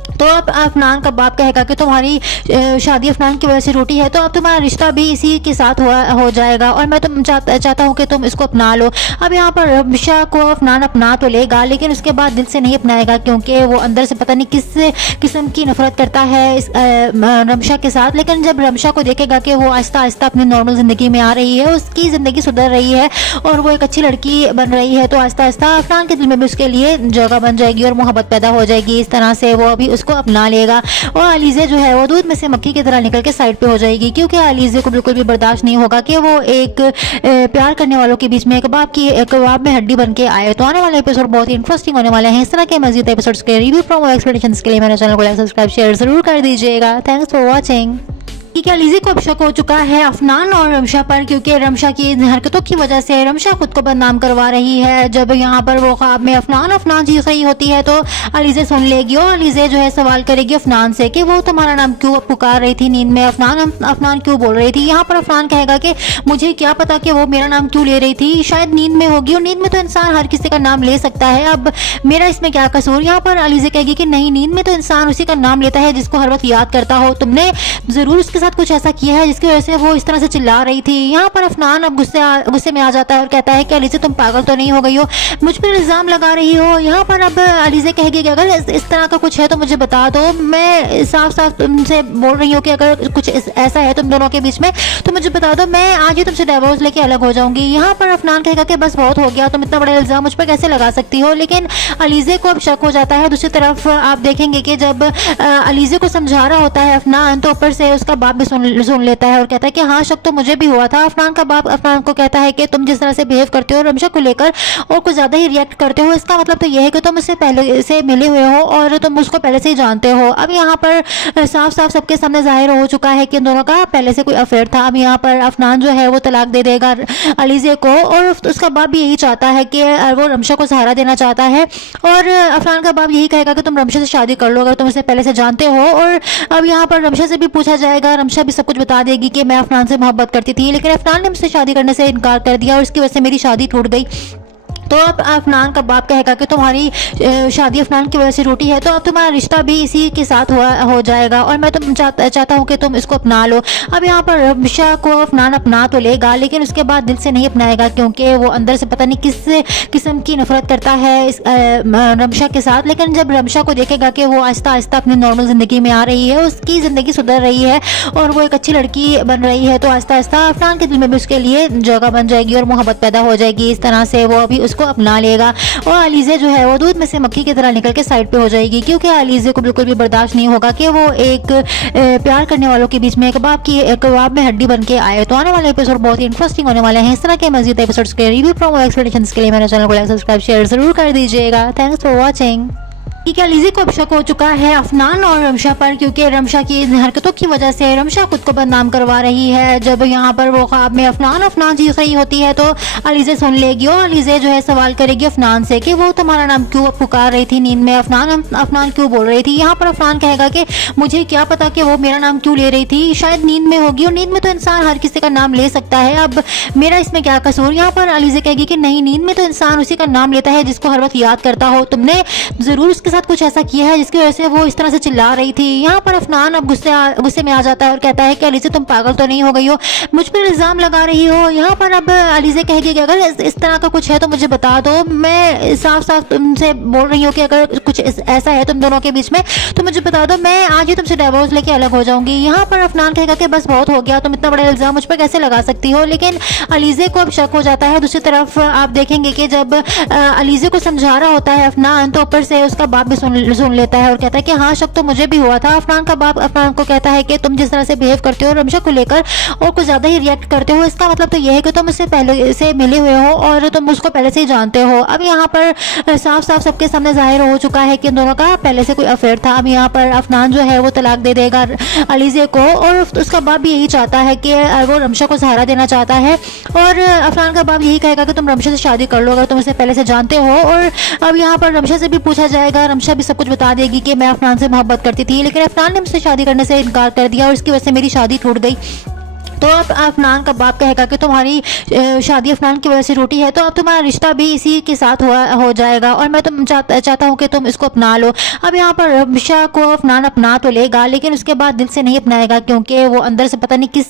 तो अब अफनान का बाप कहेगा कि तुम्हारी शादी अफनान की वजह से टूटी है तो अब तुम्हारा रिश्ता भी इसी के साथ हो जाएगा और मैं तुम चाहता हूँ कि तुम इसको अपना लो। अब यहाँ पर रमशा को अफनान अपना तो लेगा लेकिन उसके बाद दिल से नहीं अपनाएगा क्योंकि वो अंदर से पता नहीं किस किस्म की नफरत करता है इस रमशा के साथ। लेकिन जब रमशा को देखेगा कि वो आहिस्ता आहिस्ता अपनी नॉर्मल ज़िंदगी में आ रही है, उसकी ज़िंदगी सुधर रही है और वो एक अच्छी लड़की बन रही है, तो आहिस्ता आहिस्ता अफनान के दिल में भी उसके लिए जगह बन जाएगी और मोहब्बत पैदा हो जाएगी। इस तरह से वो अभी को अपना लेगा और अलीज़ा जो है वो दूध में से मक्खी की तरह निकल के साइड पे हो जाएगी क्योंकि अलीज़ा को बिल्कुल भी बर्दाश्त नहीं होगा कि वो एक प्यार करने वालों के बीच में कबाब में हड्डी बन के आए। तो आने वाले एपिसोड बहुत ही इंटरेस्टिंग होने वाले हैं। इस तरह के मज़ीद एपिसोड्स के रिव्यू प्रोमो एक्सप्लेनेशंस के लिए मेरे चैनल को लाइक सब्सक्राइब शेयर जरूर कर दीजिएगा। Thanks for watching. कि अलीज़ा को अब शक हो चुका है अफनान और रमशा पर क्योंकि रमशा की हरकतों की वजह से रमशा खुद को बदनाम करवा रही है। जब यहाँ पर वो ख्वाब में अफनान चीख रही होती है तो अलीज़ा सुन लेगी और अलीज़ा जो है सवाल करेगी अफनान से कि वो तुम्हारा नाम क्यों पुकार रही थी नींद में, अफनान क्यों बोल रही थी। यहाँ पर अफनान कहेगा कि मुझे क्या पता कि वो मेरा नाम क्यों ले रही थी, शायद नींद में होगी और नींद में तो इंसान हर किसी का नाम ले सकता है, अब मेरा इसमें क्या कसूर। यहाँ पर अलीज़ा कहेगी कि नहीं, नींद में तो इंसान उसी का नाम लेता है जिसको हर वक्त याद करता हो, तुमने ज़रूर उसके साथ कुछ ऐसा किया है जिसकी वजह से वो इस तरह से चिल्ला रही थी। यहाँ पर अफनान अब गुस्से में आ जाता है और कहता है कि अलीज़ा तुम पागल तो नहीं हो गई हो, मुझ पर इल्ज़ाम लगा रही हो। यहाँ पर अब अलीज़ा कहेगी कि अगर इस तरह का कुछ है तो मुझे बता दो, मैं साफ साफ तुमसे बोल रही हूँ कि अगर कुछ ऐसा है तुम दोनों के बीच में तो मुझे बता दो, मैं आज ही तुमसे डिवोर्स लेके अलग हो जाऊंगी। यहाँ पर अफनान कहेगा कि बस बहुत हो गया, तुम इतना बड़ा इल्ज़ाम मुझ पर कैसे लगा सकती हो। लेकिन अलीज़ा को अब शक हो जाता है। दूसरी तरफ आप देखेंगे कि जब अलीज़ा को समझा रहा होता है अफनान, तो ऊपर से उसका बाप भी सुन लेता है और कहता है कि हाँ, शक तो मुझे भी हुआ था। अफनान का बाप अफनान को कहता है कि तुम जिस तरह से बिहेव करते हो रमशा को लेकर और कुछ ज़्यादा ही रिएक्ट करते हो, इसका मतलब तो यह है कि तुम उससे पहले से मिले हुए हो और तुम उसको पहले से ही जानते हो। अब यहाँ पर साफ साफ सबके सामने जाहिर हो चुका है कि इन दोनों का पहले से कोई अफेयर था। अब यहाँ पर अफनान जो है वो तलाक दे देगा अलीज़ा को और उसका बाप भी यही चाहता है कि वो रमशा को सहारा देना चाहता है और अफनान का बाप यही कहेगा कि तुम रमशा से शादी कर लो अगर तुम उसे पहले से जानते हो। और अब यहाँ पर रमशा से भी पूछा जाएगा, रमशा भी सब कुछ बता देगी कि मैं अफनान से मोहब्बत करती थी लेकिन अफनान ने मुझसे शादी करने से इनकार कर दिया और इसकी वजह से मेरी शादी टूट गई। तो अब अफनान का बाप कहेगा कि तुम्हारी शादी अफनान की वजह से टूटी है तो अब तुम्हारा रिश्ता भी इसी के साथ हो जाएगा और मैं तुम चाहता हूँ कि तुम इसको अपना लो। अब यहाँ पर रमशा को अफनान अपना तो लेगा लेकिन उसके बाद दिल से नहीं अपनाएगा क्योंकि वो अंदर से पता नहीं किस किस्म की नफरत करता है इस रमशा के साथ। लेकिन जब रमशा को देखेगा कि वो आहिस्ता आहिस्ता अपनी नॉर्मल ज़िंदगी में आ रही है, उसकी ज़िंदगी सुधर रही है और वो एक अच्छी लड़की बन रही है, तो आहिस्ता आहिस्ता अफनान के दिल में भी उसके लिए जगह बन जाएगी और मोहब्बत पैदा हो जाएगी। इस तरह से वो अभी को अपना लेगा और अलीज़ा जो है वो दूध में से मक्खी की तरह निकल के साइड पे हो जाएगी क्योंकि अलीज़ा को बिल्कुल भी बर्दाश्त नहीं होगा कि वो एक प्यार करने वालों के बीच में कबाब में हड्डी बन के आए। तो आने वाले एपिसोड बहुत ही इंटरेस्टिंग होने वाले हैं। इस तरह के मज़ीद एपिसोड्स के रिव्यू प्रोमो एक्सप्लेनेशंस के लिए मेरे चैनल को लाइक सब्सक्राइब शेयर जरूर कर दीजिएगा। Thanks for watching. कि अलीज़ा को अब शक हो चुका है अफनान और रमशा पर क्योंकि रमशा की हरकतों की वजह से रमशा खुद को बदनाम करवा रही है। जब यहाँ पर वो ख्वाब में अफनान चीख रही होती है तो अलीज़ा सुन लेगी और अलीज़ा जो है सवाल करेगी अफनान से कि वो तुम्हारा नाम क्यों पुकार रही थी नींद में, अफनान क्यों बोल रही थी। यहाँ पर अफनान कहेगा कि मुझे क्या पता कि वो मेरा नाम क्यों ले रही थी, शायद नींद में होगी और नींद में तो इंसान हर किसी का नाम ले सकता है, अब मेरा इसमें क्या कसूर। यहाँ पर अलीज़ा कहेगी कि नहीं, नींद में तो इंसान उसी का नाम लेता है जिसको हर वक्त याद करता हो, तुमने ज़रूर उसके साथ कुछ ऐसा किया है जिसकी वजह से वो इस तरह से चिल्ला रही थी। यहाँ पर अफनान अब गुस्से में आ जाता है और कहता है कि अलीज़ा तुम पागल तो नहीं हो गई हो, मुझ पर इल्ज़ाम लगा रही हो। यहाँ पर अब अलीज़ा कहेगी कि अगर इस तरह का कुछ है तो मुझे बता दो, मैं साफ साफ तुमसे बोल रही हूँ कि अगर कुछ ऐसा है तुम दोनों के बीच में तो मुझे बता दो, मैं आज ही तुमसे डिवोर्स लेके अलग हो जाऊंगी। यहाँ पर अफनान कहेगा कि बस बहुत हो गया, तुम इतना बड़ा इल्ज़ाम मुझ पर कैसे लगा सकती हो। लेकिन अलीज़ा को अब शक हो जाता है। दूसरी तरफ आप देखेंगे कि जब अलीज़ा को समझा रहा होता है अफनान, तो ऊपर से उसका बाप भी सुन लेता है और कहता है कि हाँ, शक तो मुझे भी हुआ था। अफनान का बाप अफनान को कहता है कि तुम जिस तरह से बिहेव करते हो रमशा को लेकर और कुछ ज़्यादा ही रिएक्ट करते हो, इसका मतलब तो यह है कि तुम उससे पहले से मिले हुए हो और तुम उसको पहले से ही जानते हो। अब यहाँ पर साफ साफ सबके सामने जाहिर हो चुका है कि इन दोनों का पहले से कोई अफेयर था। अब यहाँ पर अफनान जो है वो तलाक दे देगा अलीज़ा को और उसका बाप भी यही चाहता है कि वो रमशा को सहारा देना चाहता है और अफनान का बाप यही कहेगा कि तुम रमशा से शादी कर लो अगर तुम उसे पहले से जानते हो। और अब यहाँ पर रमशा से भी पूछा जाएगा, रमशा भी सब कुछ बता देगी कि मैं अफनान से मोहब्बत करती थी लेकिन अफनान ने मुझसे शादी करने से इनकार कर दिया और इसकी वजह से मेरी शादी टूट गई। तो अब अफनान का बाप कहेगा कि तुम्हारी शादी अफनान की वजह से टूटी है तो अब तुम्हारा रिश्ता भी इसी के साथ हो जाएगा और मैं तुम चाहता हूँ कि तुम इसको अपना लो। अब यहाँ पर रमशा को अफनान अपना तो लेगा लेकिन उसके बाद दिल से नहीं अपनाएगा क्योंकि वो अंदर से पता नहीं किस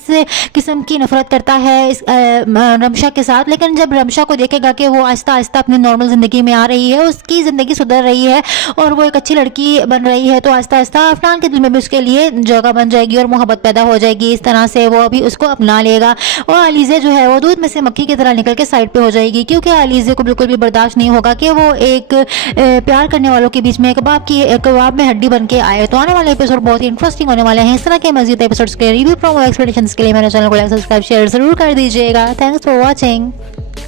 किस्म की नफरत करता है इस रमशा के साथ। लेकिन जब रमशा को देखेगा कि वो आहिस्ता आहिस्ता अपनी नॉर्मल ज़िंदगी में आ रही है, उसकी ज़िंदगी सुधर रही है और वो एक अच्छी लड़की बन रही है, तो आहिस्ता आहिस्ता अफनान के दिल में भी उसके लिए जगह बन जाएगी और मोहब्बत पैदा हो जाएगी। इस तरह से वो अभी को अपना लेगा और अलीज़ा जो है वो दूध में से मक्खी की तरह निकल के साइड पे हो जाएगी क्योंकि अलीज़ा को बिल्कुल भी बर्दाश्त नहीं होगा कि वो एक प्यार करने वालों के बीच में कबाब में हड्डी बन के आए। तो आने वाले एपिसोड बहुत ही इंटरेस्टिंग होने वाले हैं। इस तरह के मज़ीद एपिसोड्स के रिव्यू प्रोमो एक्सप्लेनेशंस के लिए मेरे चैनल को लाइक सब्सक्राइब शेयर जरूर कर दीजिएगा। Thanks for watching.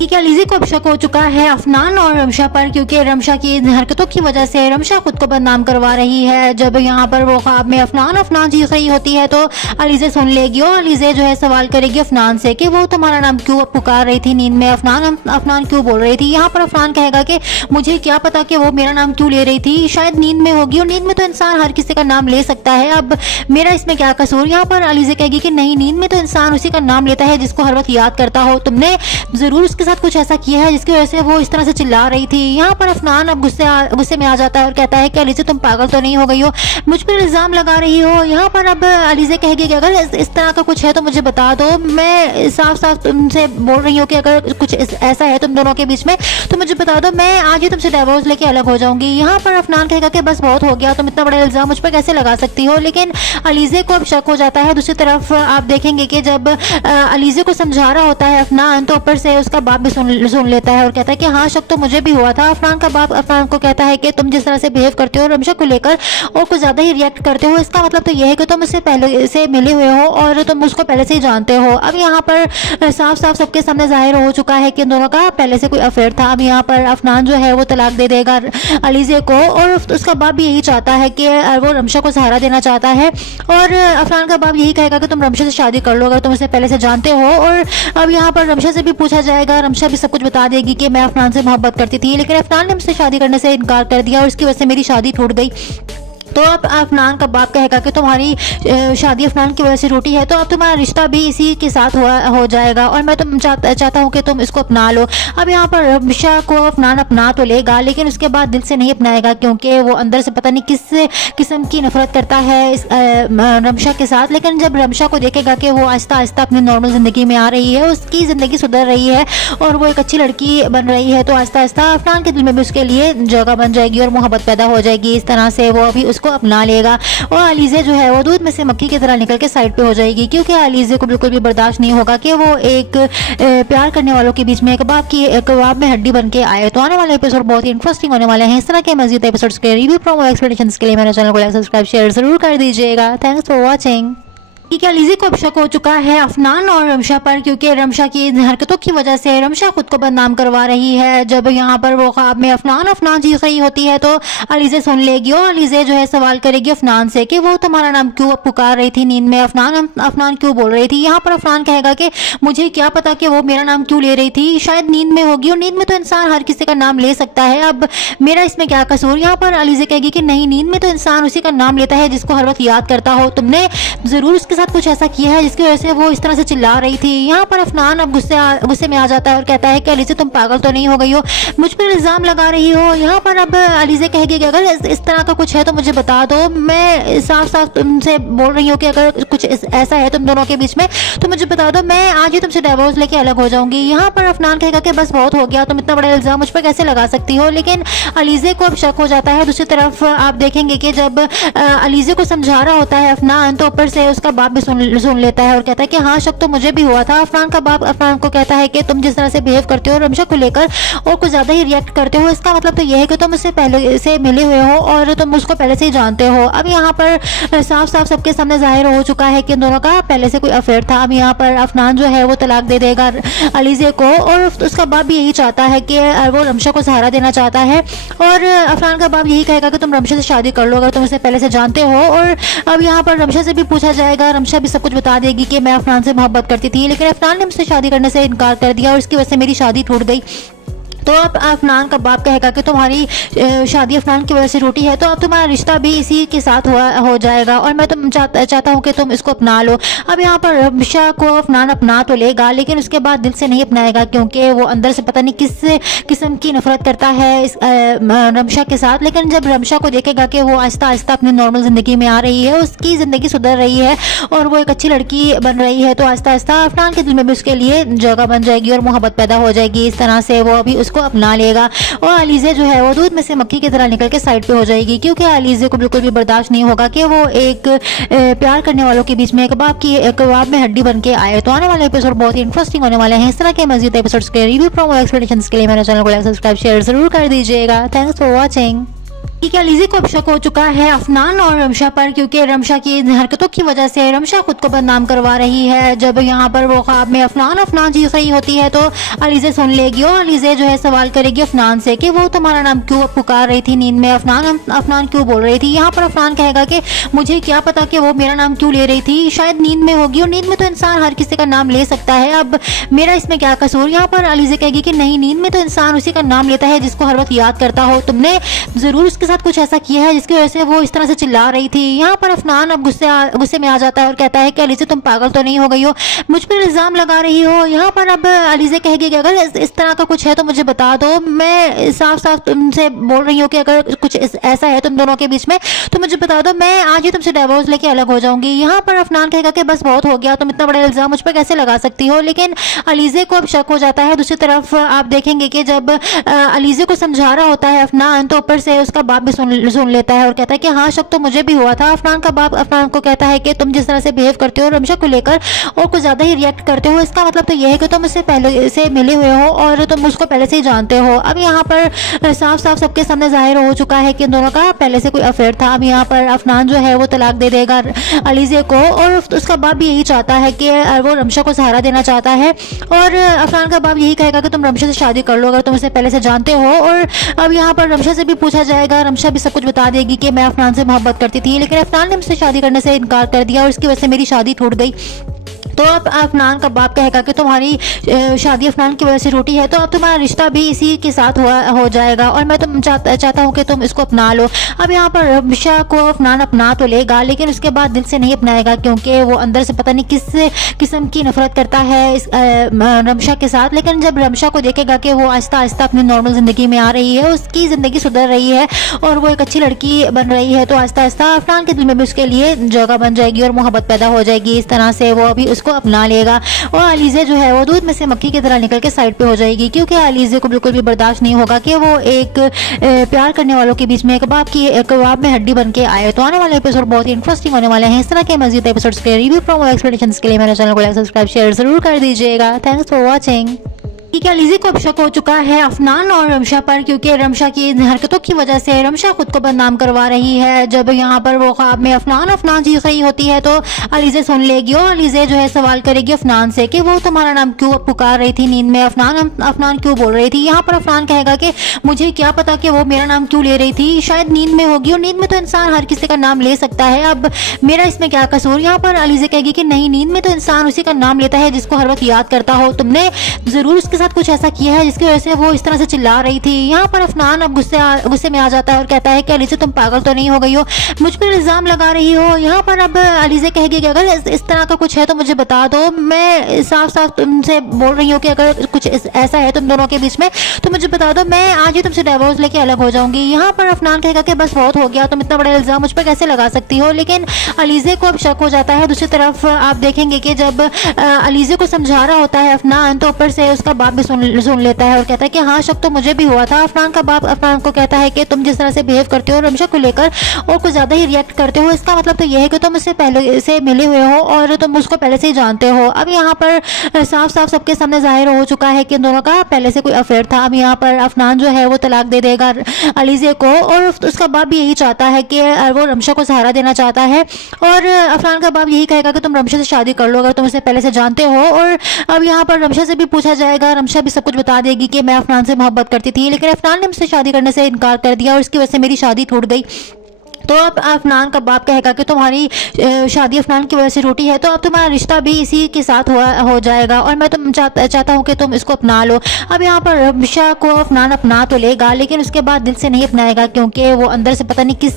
कि अलीज़ा को अब शक हो चुका है अफनान और रमशा पर क्योंकि रमशा की हरकतों की वजह से रमशा खुद को बदनाम करवा रही है। जब यहाँ पर वो ख्वाब में अफनान चीख रही होती है तो अलीज़ा सुन लेगी और अलीज़ा जो है सवाल करेगी अफनान से कि वो तुम्हारा नाम क्यों पुकार रही थी नींद में, अफनान क्यों बोल रही थी। यहाँ पर अफनान कहेगा कि मुझे क्या पता कि वो मेरा नाम क्यों ले रही थी, शायद नींद में होगी और नींद में तो इंसान हर किसी का नाम ले सकता है, अब मेरा इसमें क्या कसूर। यहाँ पर अलीज़ा कहेगी कि नहीं, नींद में तो इंसान उसी का नाम लेता है जिसको हर वक्त याद करता हो, तुमने ज़रूर उसके साथ कुछ ऐसा किया है जिसकी वजह से वो इस तरह से चिल्ला रही थी। यहाँ पर अफनान अब गुस्से में आ जाता है और कहता है कि अलीज़ा तुम पागल तो नहीं हो गई हो, मुझ पर इल्ज़ाम लगा रही हो। यहाँ पर अब अलीज़ा कहेगी कि अगर इस तरह का कुछ है तो मुझे बता दो, मैं साफ साफ तुमसे बोल रही हूँ कि अगर कुछ ऐसा है तुम दोनों के बीच में तो मुझे बता दो, मैं आज ही तुमसे डिवोर्स लेके अलग हो जाऊंगी। यहाँ पर अफनान कहेगा कि बस बहुत हो गया, तुम इतना बड़ा इल्ज़ाम मुझ पर कैसे लगा सकती हो। लेकिन अलीज़ा को अब शक हो जाता है। दूसरी तरफ आप देखेंगे कि जब अलीज़ा को समझा रहा होता है अफनान तो ऊपर से उसका बाप भी सुन लेता है और कहता है कि हाँ शक तो मुझे भी हुआ था। अफनान का बाप अफनान को कहता है कि तुम जिस तरह से बिहेव करते हो रमशा को लेकर और कुछ ज़्यादा ही रिएक्ट करते हो, इसका मतलब तो यह है कि तुम उससे पहले से मिले हुए हो और तुम उसको पहले से ही जानते हो। अब यहाँ पर साफ साफ सबके सामने जाहिर हो चुका है कि इन दोनों का पहले से कोई अफेयर था। अब यहाँ पर अफनान जो है वो तलाक दे देगा अलीज़ा को और उसका बाप भी यही चाहता है कि वो रमशा को सहारा देना चाहता है और अफनान का बाप यही कहेगा कि तुम रमशा से शादी कर लो अगर तुम उसे पहले से जानते हो। और अब यहाँ पर रमशा से भी पूछा जाएगा, रमशा भी सब कुछ बता देगी कि मैं अफनान से मोहब्बत करती थी लेकिन अफनान ने मुझसे शादी करने से इनकार कर दिया और इसकी वजह से मेरी शादी टूट गई। तो अब अफनान का बाप कहेगा कि तुम्हारी शादी अफनान की वजह से टूटी है तो अब तुम्हारा रिश्ता भी इसी के साथ हो जाएगा और मैं तुम चाहता हूँ कि तुम इसको अपना लो। अब यहाँ पर रमशा को अफनान अपना तो लेगा लेकिन उसके बाद दिल से नहीं अपनाएगा क्योंकि वो अंदर से पता नहीं किस किस्म की नफरत करता है इस रमशा के साथ। लेकिन जब रमशा को देखेगा कि वो आहिस्ता आहिस्ता अपनी नॉर्मल ज़िंदगी में आ रही है, उसकी ज़िंदगी सुधर रही है और वो एक अच्छी लड़की बन रही है तो आहिस्ता आहिस्ता अफनान के दिल में भी उसके लिए जगह बन जाएगी और मोहब्बत पैदा हो जाएगी। इस तरह से वो अभी को अपना लेगा और अलीज़ा जो है वो दूध में से मक्खी की तरह निकल के साइड पे हो जाएगी क्योंकि अलीज़ा को बिल्कुल भी बर्दाश्त नहीं होगा कि वो एक प्यार करने वालों के बीच में कबाब में हड्डी बन के आए। तो आने वाले एपिसोड बहुत ही इंटरेस्टिंग होने वाले हैं। इस तरह के मज़ीद एपिसोड्स के रिव्यू प्रोमो एक्सप्लेनेशंस के लिए मेरे चैनल को लाइक सब्सक्राइब शेयर जरूर कर दीजिएगा। Thanks for watching. कि अलीज़ा को अब शक हो चुका है अफनान और रमशा पर क्योंकि रमशा की हरकतों की वजह से रमशा खुद को बदनाम करवा रही है। जब यहाँ पर वो ख्वाब में अफनान चीख रही होती है तो अलीज़ा सुन लेगी और अलीज़ा जो है सवाल करेगी अफनान से कि वो तुम्हारा नाम क्यों पुकार रही थी नींद में, अफनान क्यों बोल रही थी। यहाँ पर अफनान कहेगा कि मुझे क्या पता कि वो मेरा नाम क्यों ले रही थी, शायद नींद में होगी और नींद में तो इंसान हर किसी का नाम ले सकता है, अब मेरा इसमें क्या कसूर। यहाँ पर अलीज़ा कहेगी कि नहीं, नींद में तो इंसान उसी का नाम लेता है जिसको हर वक्त याद करता हो, तुमने ज़रूर उसके साथ कुछ ऐसा किया है जिसकी वजह से वो इस तरह से चिल्ला रही थी। यहाँ पर अफनान अब गुस्से में आ जाता है और कहता है कि अलीज़ा तुम पागल तो नहीं हो गई हो, मुझ पर इल्ज़ाम लगा रही हो। यहाँ पर अब अलीज़ा कहेगी कि अगर इस तरह का कुछ है तो मुझे बता दो, मैं साफ साफ तुमसे बोल रही हूँ कि अगर कुछ ऐसा है तुम दोनों के बीच में तो मुझे बता दो, मैं आज ही तुमसे डिवोर्स लेके अलग हो जाऊंगी। यहाँ पर अफनान कहेगा कि बस बहुत हो गया, तुम इतना बड़ा इल्ज़ाम मुझ पर कैसे लगा सकती हो। लेकिन अलीज़ा को अब शक हो जाता है। दूसरी तरफ आप देखेंगे कि जब अलीज़ा को समझा रहा होता है अफनान तो ऊपर से उसका बाप भी सुन लेता है और कहता है कि हाँ शक तो मुझे भी हुआ था। अफनान का बाप अफनान को कहता है कि तुम जिस तरह से बिहेव करते हो रमशा को लेकर और कुछ ज़्यादा ही रिएक्ट करते हो, इसका मतलब तो यह है कि तुम उससे पहले से मिले हुए हो और तुम उसको पहले से ही जानते हो। अब यहाँ पर साफ साफ सबके सामने जाहिर हो चुका है कि इन दोनों का पहले से कोई अफेयर था। अब यहाँ पर अफनान जो है वो तलाक दे देगा अलीज़ा को और उसका बाप भी यही चाहता है कि वो रमशा को सहारा देना चाहता है और अफनान का बाप यही कहेगा कि तुम रमशा से शादी कर लो अगर तुम उसे पहले से जानते हो। और अब यहाँ पर रमशा से भी पूछा जाएगा, रमशा भी सब कुछ बता देगी कि मैं अफनान से मोहब्बत करती थी लेकिन अफनान ने मुझसे शादी करने से इनकार कर दिया और इसकी वजह से मेरी शादी टूट गई। तो अब अफनान का बाप कहेगा कि तुम्हारी शादी अफनान की वजह से टूटी है तो अब तुम्हारा रिश्ता भी इसी के साथ हो जाएगा और मैं तुम चाहता हूँ कि तुम इसको अपना लो। अब यहाँ पर रमशा को अफनान अपना तो लेगा लेकिन उसके बाद दिल से नहीं अपनाएगा क्योंकि वो अंदर से पता नहीं किस किस्म की नफरत करता है इस रमशा के साथ। लेकिन जब रमशा को देखेगा कि वो आहिस्ता आहिस्ता अपनी नॉर्मल ज़िंदगी में आ रही है, उसकी ज़िंदगी सुधर रही है और वो एक अच्छी लड़की बन रही है तो आहिस्ता आहिस्ता अफनान के दिल में भी उसके लिए जगह बन जाएगी और मोहब्बत पैदा हो जाएगी। इस तरह से वो अभी को अपना लेगा और अलीज़ा जो है वो दूध में से मक्खी की तरह निकल के साइड पे हो जाएगी क्योंकि अलीज़ा को बिल्कुल भी बर्दाश्त नहीं होगा कि वो एक प्यार करने वालों के बीच में कबाब में हड्डी बन के आए। तो आने वाले एपिसोड बहुत ही इंटरेस्टिंग होने वाले हैं। इस तरह के मज़ीद एपिसोड्स के रिव्यू प्रोमो एक्सप्लेनेशंस के लिए मेरे चैनल को लाइक सब्सक्राइब शेयर जरूर कर दीजिएगा। Thanks for watching. कि अलीज़ा को अब शक हो चुका है अफनान और रमशा पर क्योंकि रमशा की हरकतों की वजह से रमशा खुद को बदनाम करवा रही है। जब यहाँ पर वो ख्वाब में अफनान चीख रही होती है तो अलीज़ा सुन लेगी और अलीज़ा जो है सवाल करेगी अफनान से कि वो तुम्हारा नाम क्यों पुकार रही थी नींद में, अफनान क्यों बोल रही थी। यहाँ पर अफनान कहेगा कि मुझे क्या पता कि वो मेरा नाम क्यों ले रही थी, शायद नींद में होगी और नींद में तो इंसान हर किसी का नाम ले सकता है, अब मेरा इसमें क्या कसूर। यहाँ पर अलीज़ा कहेगी कि नहीं, नींद में तो इंसान उसी का नाम लेता है जिसको हर वक्त याद करता हो, तुमने ज़रूर उसके साथ कुछ ऐसा किया है जिसकी वजह से वो इस तरह से चिल्ला रही थी। यहाँ पर अफनान अब गुस्से में आ जाता है और कहता है कि अलीज़ा तुम पागल तो नहीं हो गई हो, मुझ पर इल्ज़ाम लगा रही हो। यहाँ पर अब अलीज़ा कहेगी कि अगर इस तरह का कुछ है तो मुझे बता दो, मैं साफ साफ तुमसे बोल रही हूँ कि अगर कुछ ऐसा है तुम दोनों के बीच में तो मुझे बता दो, मैं आज ही तुमसे डिवोर्स लेके अलग हो जाऊंगी। यहाँ पर अफनान कहेगा कि बस बहुत हो गया, तुम इतना बड़ा इल्ज़ाम मुझ पर कैसे लगा सकती हो। लेकिन अलीज़ा को अब शक हो जाता है। दूसरी तरफ आप देखेंगे कि जब अलीज़ा को समझा रहा होता है अफनान, तो ऊपर से उसका बाप भी सुन लेता है और कहता है कि हाँ, शक तो मुझे भी हुआ था। अफनान का बाप अफनान को कहता है कि तुम जिस तरह से बिहेव करते हो रमशा को लेकर और कुछ ज़्यादा ही रिएक्ट करते हो, इसका मतलब तो यह है कि तुम उससे पहले से मिले हुए हो और तुम उसको पहले से ही जानते हो। अब यहाँ पर साफ साफ सबके सामने जाहिर हो चुका है कि इन दोनों का पहले से कोई अफेयर था। अब यहाँ पर अफनान जो है वो तलाक दे देगा अलीज़ा को और उसका बाप भी यही चाहता है कि वो रमशा को सहारा देना चाहता है और अफनान का बाप यही कहेगा कि तुम रमशा से शादी कर लो अगर तुम उसे पहले से जानते हो। और अब यहाँ पर रमशा से भी पूछा जाएगा, रमशा भी सब कुछ बता देगी कि मैं अफनान से मोहब्बत करती थी, लेकिन अफनान ने मुझसे शादी करने से इनकार कर दिया और इसकी वजह से मेरी शादी टूट गई। तो अब अफनान का बाप कहेगा कि तुम्हारी शादी अफनान की वजह से टूटी है, तो अब तुम्हारा रिश्ता भी इसी के साथ हो जाएगा और मैं तुम चाहता हूँ कि तुम इसको अपना लो। अब यहाँ पर रमशा को अफनान अपना तो लेगा, लेकिन उसके बाद दिल से नहीं अपनाएगा क्योंकि वो अंदर से पता नहीं किस किस्म की नफरत करता है इस रमशा के साथ। लेकिन जब रमशा को देखेगा कि वो आहिस्ता आहिस्ता अपनी नॉर्मल ज़िंदगी में आ रही है, उसकी ज़िंदगी सुधर रही है और वो एक अच्छी लड़की बन रही है, तो आहिस्ता आहिस्ता अफनान के दिल में भी उसके लिए जगह बन जाएगी और मोहब्बत पैदा हो जाएगी। इस तरह से वो अभी उसको अपना लेगा और अलीज़ा जो है वो दूध में से मक्खी की तरह निकल के साइड पे हो जाएगी, क्योंकि अलीज़ा को बिल्कुल भी बर्दाश्त नहीं होगा कि वो एक प्यार करने वालों के बीच में कबाब में हड्डी बन के आए। तो आने वाले एपिसोड बहुत ही इंटरेस्टिंग होने वाले हैं। इस तरह के मज़ीद एपिसोड्स के रिव्यू प्रोमो एक्सप्लेनेशंस के लिए मेरे चैनल को लाइक सब्सक्राइब शेयर जरूर कर दीजिएगा। Thanks for watching. कि अलीज़ा को अब शक हो चुका है अफनान और रमशा पर, क्योंकि रमशा की इन हरकतों की वजह से रमशा खुद को बदनाम करवा रही है। जब यहाँ पर वो ख्वाब में अफनान चीख रही होती है तो अलीज़ा सुन लेगी और अलीज़ा जो है सवाल करेगी अफनान से कि वो तुम्हारा नाम क्यों पुकार रही थी नींद में, अफनान क्यों बोल रही थी। यहाँ पर अफनान कहेगा कि मुझे क्या पता कि वो मेरा नाम क्यों ले रही थी, शायद नींद में होगी और नींद में तो इंसान हर किसी का नाम ले सकता है, अब मेरा इसमें क्या कसूर। यहाँ पर अलीज़ा कहेगी कि नहीं, नींद में तो इंसान उसी का नाम लेता है जिसको हर वक्त याद करता हो, तुमने जरूर उसके साथ कुछ ऐसा किया है जिसकी वजह से वो इस तरह से चिल्ला रही थी। यहाँ पर अफनान अब गुस्से में आ जाता है और कहता है कि अलीज़ा तुम पागल तो नहीं हो गई हो, मुझ पर इल्ज़ाम लगा रही हो। यहाँ पर अब अलीज़ा कहेगी कि अगर इस तरह का कुछ है तो मुझे बता दो, मैं साफ साफ तुमसे बोल रही हूँ कि अगर कुछ ऐसा है तुम दोनों के बीच में तो मुझे बता दो, मैं आज ही तुमसे डिवोर्स लेके अलग हो जाऊंगी। यहाँ पर अफनान कहेगा कि बस बहुत हो गया, तुम इतना बड़ा इल्ज़ाम मुझ पर कैसे लगा सकती हो। लेकिन अलीज़ा को अब शक हो जाता है। दूसरी तरफ आप देखेंगे कि जब अलीज़ा को समझा रहा होता है अफनान, तो ऊपर से उसका बाप भी सुन लेता है और कहता है कि हाँ, शक तो मुझे भी हुआ था। अफनान का बाप अफनान को कहता है कि तुम जिस तरह से बिहेव करते हो रमशा को लेकर और कुछ ज़्यादा ही रिएक्ट करते हो, इसका मतलब तो यह है कि तुम उससे पहले से मिले हुए हो और तुम उसको पहले से ही जानते हो। अब यहाँ पर साफ साफ सबके सामने जाहिर हो चुका है कि इन दोनों का पहले से कोई अफेयर था। अब यहाँ पर अफनान जो है वो तलाक दे देगा अलीज़ा को और उसका बाप भी यही चाहता है कि वो रमशा को सहारा देना चाहता है और अफनान का बाप यही कहेगा कि तुम रमशा से शादी कर लो अगर तुम उसे पहले से जानते हो। और अब यहाँ पर रमशा से भी पूछा जाएगा, रमशा भी सब कुछ बता देगी कि मैं अफनान से मोहब्बत करती थी, लेकिन अफनान ने मुझसे शादी करने से इनकार कर दिया और इसकी वजह से मेरी शादी टूट गई। तो अब अफनान का बाप कहेगा कि तुम्हारी शादी अफनान की वजह से टूटी है, तो अब तुम्हारा रिश्ता भी इसी के साथ हो जाएगा और मैं तुम चाहता हूँ कि तुम इसको अपना लो। अब यहाँ पर रमशा को अफनान अपना तो लेगा, लेकिन उसके बाद दिल से नहीं अपनाएगा क्योंकि वो अंदर से पता नहीं किस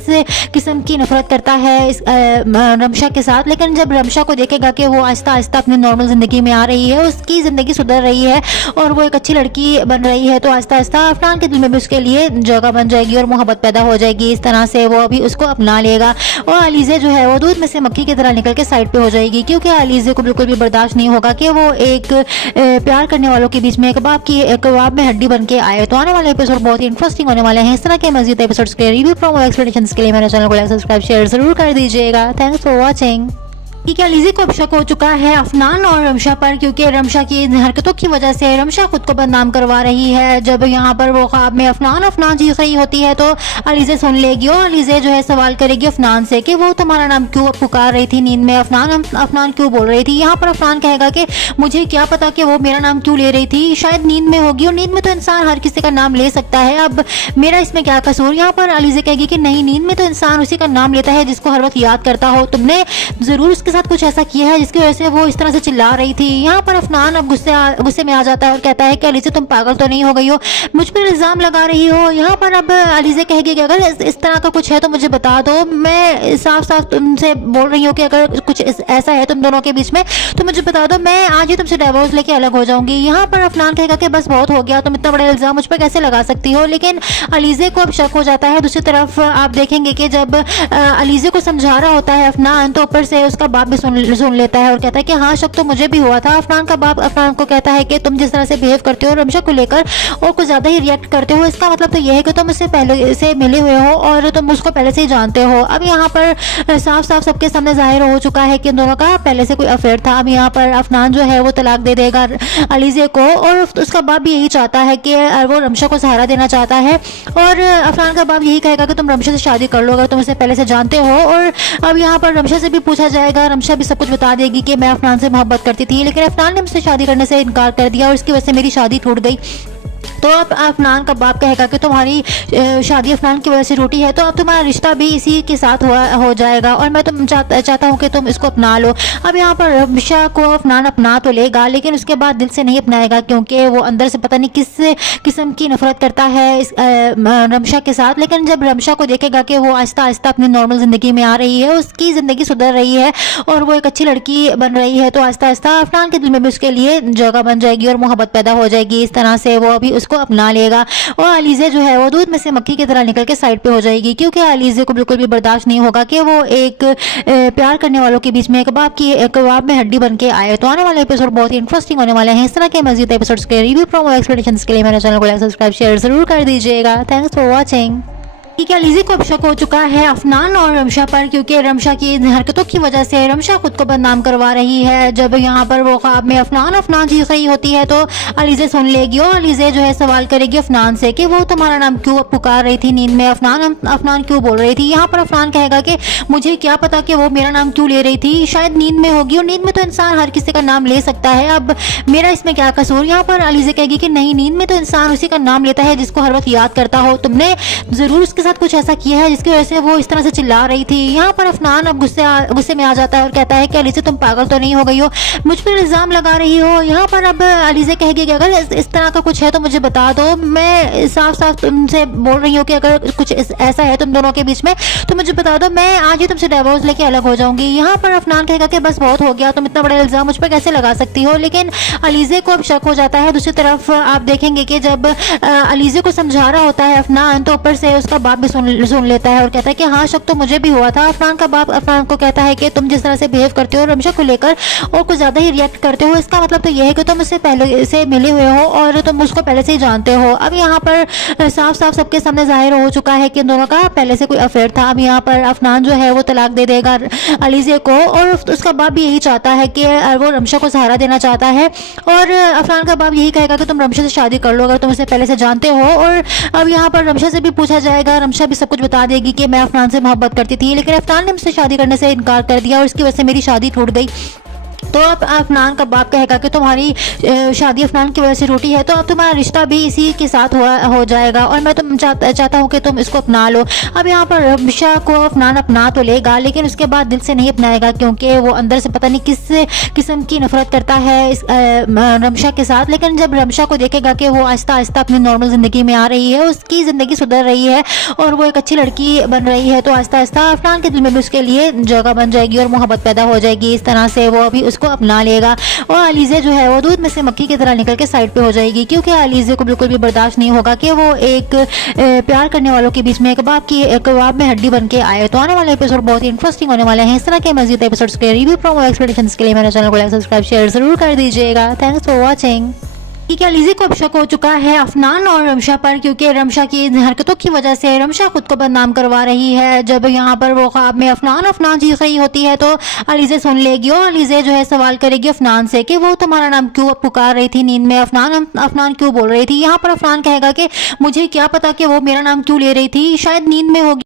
किस्म की नफरत करता है इस रमशा के साथ। लेकिन जब रमशा को देखेगा कि वो आहिस्ता आहिस्ता अपनी नॉर्मल ज़िंदगी में आ रही है, उसकी ज़िंदगी सुधर रही है और वो एक अच्छी लड़की बन रही है, तो आहिस्ता आहिस्ता अफनान के दिल में भी उसके लिए जगह बन जाएगी और मोहब्बत पैदा हो जाएगी। इस तरह से वो अभी उसको अपना लेगा और अलीज़ा जो है वो दूध में से मक्खी की तरह निकल के साइड पे हो जाएगी, क्योंकि अलीज़ा को बिल्कुल भी बर्दाश्त नहीं होगा कि वो एक प्यार करने वालों के बीच में कबाब में हड्डी बन के आए। तो आने वाले एपिसोड बहुत ही इंटरेस्टिंग होने वाले हैं। इस तरह के मज़ीद एपिसोड्स के रिव्यू प्रोमो एक्सप्लेनेशंस के लिए मेरे चैनल को लाइक सब्सक्राइब शेयर जरूर कर दीजिएगा। Thanks for watching. कि अलीज़ा को अब शक हो चुका है अफनान और रमशा पर, क्योंकि रमशा की इन हरकतों की वजह से रमशा खुद को बदनाम करवा रही है। जब यहाँ पर वो ख्वाब में अफनान चीख रही होती है तो अलीज़ा सुन लेगी और अलीज़ा जो है सवाल करेगी अफनान से कि वो तुम्हारा नाम क्यों पुकार रही थी नींद में, अफनान क्यों बोल रही थी। यहाँ पर अफनान कहेगा कि मुझे क्या पता कि वो मेरा नाम क्यों ले रही थी, शायद नींद में होगी और नींद में तो इंसान हर किसी का नाम ले सकता है, अब मेरा इसमें क्या कसूर। यहाँ पर अलीज़ा कहेगी कि नहीं, नींद में तो इंसान उसी का नाम लेता है जिसको हर वक्त याद करता हो, तुमने जरूर उसके साथ कुछ ऐसा किया है जिसकी वजह से वो इस तरह से चिल्ला रही थी। यहाँ पर अफनान अब गुस्से में आ जाता है और कहता है कि अलीज़ा तुम पागल तो नहीं हो गई हो, मुझ पर इल्ज़ाम लगा रही हो। यहाँ पर अब अलीज़ा कहेगी कि अगर इस तरह का कुछ है तो मुझे बता दो, मैं साफ साफ तुमसे बोल रही हूँ कि अगर कुछ ऐसा है तुम दोनों के बीच में तो मुझे बता दो, मैं आज ही तुमसे डिवोर्स लेके अलग हो जाऊंगी। यहाँ पर अफनान कहेगा कि बस बहुत हो गया, तुम इतना बड़ा इल्ज़ाम मुझ पर कैसे लगा सकती हो। लेकिन अलीज़ा को अब शक हो जाता है। दूसरी तरफ आप देखेंगे कि जब अलीज़ा को समझा रहा होता है अफनान, तो ऊपर से उसका बाप भी सुन लेता है और कहता है कि हाँ, शक तो मुझे भी हुआ था। अफनान का बाप अफनान को कहता है कि तुम जिस तरह से बिहेव करते हो रमशा को लेकर और कुछ ज़्यादा ही रिएक्ट करते हो, इसका मतलब तो यह है कि तुम उससे पहले से मिले हुए हो और तुम उसको पहले से ही जानते हो। अब यहाँ पर साफ साफ सबके सामने जाहिर हो चुका है कि इन दोनों का पहले से कोई अफेयर था। अब यहाँ पर अफनान जो है वो तलाक दे देगा अलीज़ा को और उसका बाप भी यही चाहता है कि वो रमशा को सहारा देना चाहता है और अफनान का बाप यही कहेगा कि तुम रमशा से शादी कर लो अगर तुम इसे पहले से जानते हो। और अब यहाँ पर रमशा से भी पूछा जाएगा, रमशा भी सब कुछ बता देगी कि मैं अफनान से मोहब्बत करती थी लेकिन अफनान ने मुझसे शादी करने से इनकार कर दिया और इसकी वजह से मेरी शादी टूट गई। तो अब अफनान का बाप कहेगा कि तुम्हारी शादी अफनान की वजह से टूटी है तो अब तुम्हारा रिश्ता भी इसी के साथ हो जाएगा और मैं तुम चाहता हूँ कि तुम इसको अपना लो। अब यहाँ पर रमशा को अफनान अपना तो लेगा लेकिन उसके बाद दिल से नहीं अपनाएगा क्योंकि वो अंदर से पता नहीं किस किस्म की नफरत करता है इस रमशा के साथ। लेकिन जब रमशा को देखेगा कि वो आहिस्ता आहिस्ता अपनी नॉर्मल ज़िंदगी में आ रही है, उसकी ज़िंदगी सुधर रही है और वो एक अच्छी लड़की बन रही है, तो आहिस्ता आहिस्ता अफनान के दिल में भी उसके लिए जगह बन जाएगी और मोहब्बत पैदा हो जाएगी। इस तरह से वो अभी उसको अपना लेगा और अलीज़ा जो है वो दूध में से मक्खी की तरह निकल के साइड पे हो जाएगी क्योंकि अलीज़ा को बिल्कुल भी बर्दाश्त नहीं होगा कि वो एक प्यार करने वालों के बीच में कबाब में हड्डी बन के आए। तो आने वाले एपिसोड बहुत ही इंटरेस्टिंग होने वाले हैं। इस तरह के मज़ीद एपिसोड्स के रिव्यू प्रोमो एक्सप्लेनेशंस के लिए मेरे चैनल को लाइक सब्सक्राइब शेयर जरूर कर दीजिएगा। Thanks for watching. कि अलीज़ा को अब शक हो चुका है अफनान और रमशा पर क्योंकि रमशा की हरकतों की वजह से रमशा खुद को बदनाम करवा रही है। जब यहाँ पर वो ख्वाब में अफनान चीख रही होती है तो अलीज़ा सुन लेगी और अलीज़ा जो है सवाल करेगी अफनान से कि वो तुम्हारा नाम क्यों पुकार रही थी नींद में, अफनान क्यों बोल रही थी। यहाँ पर अफनान कहेगा कि मुझे क्या पता कि वो मेरा नाम क्यों ले रही थी, शायद नींद में होगी और नींद में तो इंसान हर किसी का नाम ले सकता है, अब मेरा इसमें क्या कसूर। यहाँ पर अलीज़ा कहेगी कि नहीं, नींद में तो इंसान उसी का नाम लेता है जिसको हर वक्त याद करता हो, तुमने जरूर उसके साथ कुछ ऐसा किया है जिसकी वजह से वो इस तरह से चिल्ला रही थी। यहाँ पर अफनान अब गुस्से में आ जाता है और कहता है कि अलीज़ा तुम पागल तो नहीं हो गई हो, मुझ पर इल्ज़ाम लगा रही हो। यहाँ पर अब अलीज़ा कहेगी कि अगर इस तरह का कुछ है तो मुझे बता दो, मैं साफ साफ तुमसे बोल रही हूँ कि अगर कुछ ऐसा है तुम दोनों के बीच में तो मुझे बता दो, मैं आज ही तुमसे डिवोर्स लेके अलग हो जाऊंगी। यहाँ पर अफनान कहेगा कि बस बहुत हो गया, तुम इतना बड़ा इल्ज़ाम मुझ पर कैसे लगा सकती हो। लेकिन अलीज़ा को अब शक हो जाता है। दूसरी तरफ आप देखेंगे कि जब अलीज़ा को समझा रहा होता है अफनान, तो ऊपर से उसका बाप भी सुन लेता है और कहता है कि हाँ, शक तो मुझे भी हुआ था। अफनान का बाप अफनान को कहता है कि तुम जिस तरह से बिहेव करते हो रमशा को लेकर और कुछ ज़्यादा ही रिएक्ट करते हो, इसका मतलब तो यह है कि तुम उससे पहले से मिले हुए हो और तुम उसको पहले से ही जानते हो। अब यहाँ पर साफ साफ सबके सामने जाहिर हो चुका है कि इन दोनों का पहले से कोई अफेयर था। अब यहाँ पर अफनान जो है वो तलाक दे देगा अलीज़ा को और उसका बाप भी यही चाहता है कि वो रमशा को सहारा देना चाहता है और अफनान का बाप यही कहेगा कि तुम रमशा से शादी कर लो अगर तुम इसे पहले से जानते हो। और अब यहाँ पर रमशा से भी पूछा जाएगा, रमशा भी सब कुछ बता देगी कि मैं अफनान से मोहब्बत करती थी लेकिन अफनान ने मुझसे शादी करने से इनकार कर दिया और इसकी वजह से मेरी शादी टूट गई। तो अब अफनान का बाप कहेगा कि तुम्हारी शादी अफनान की वजह से टूटी है तो अब तुम्हारा रिश्ता भी इसी के साथ हो जाएगा और मैं तुम चाहता हूँ कि तुम इसको अपना लो। अब यहाँ पर रमशा को अफनान अपना तो लेगा लेकिन उसके बाद दिल से नहीं अपनाएगा क्योंकि वो अंदर से पता नहीं किस किस्म की नफरत करता है इस रमशा के साथ। लेकिन जब रमशा को देखेगा कि वो आहिस्ता आहिस्ता अपनी नॉर्मल ज़िंदगी में आ रही है, उसकी ज़िंदगी सुधर रही है और वो एक अच्छी लड़की बन रही है, तो आहिस्ता आहिस्ता अफनान के दिल में भी उसके लिए जगह बन जाएगी और मोहब्बत पैदा हो जाएगी। इस तरह से वो अभी उसको अपना लेगा और अलीज़ा जो है वो दूध में से मक्खी की तरह निकल के साइड पे हो जाएगी क्योंकि अलीज़ा को बिल्कुल भी बर्दाश्त नहीं होगा कि वो एक प्यार करने वालों के बीच में कबाब में हड्डी बन के आए। तो आने वाले एपिसोड बहुत ही इंटरेस्टिंग होने वाले हैं। इस तरह के मज़ीद एपिसोड्स के रिव्यू प्रोमो एक्सप्लेनेशंस के लिए मेरे चैनल को लाइक सब्सक्राइब शेयर जरूर कर दीजिएगा। Thanks for watching. कि अलीज़ा को अब शक हो चुका है अफनान और रमशा पर क्योंकि रमशा की हरकतों की वजह से रमशा खुद को बदनाम करवा रही है। जब यहाँ पर वो ख्वाब में अफनान चीख रही होती है तो अलीज़ा सुन लेगी और अलीज़ा जो है सवाल करेगी अफनान से कि वो तुम्हारा नाम क्यों पुकार रही थी नींद में, अफनान क्यों बोल रही थी। यहाँ पर अफनान कहेगा कि मुझे क्या पता कि वो मेरा नाम क्यों ले रही थी, शायद नींद में होगी।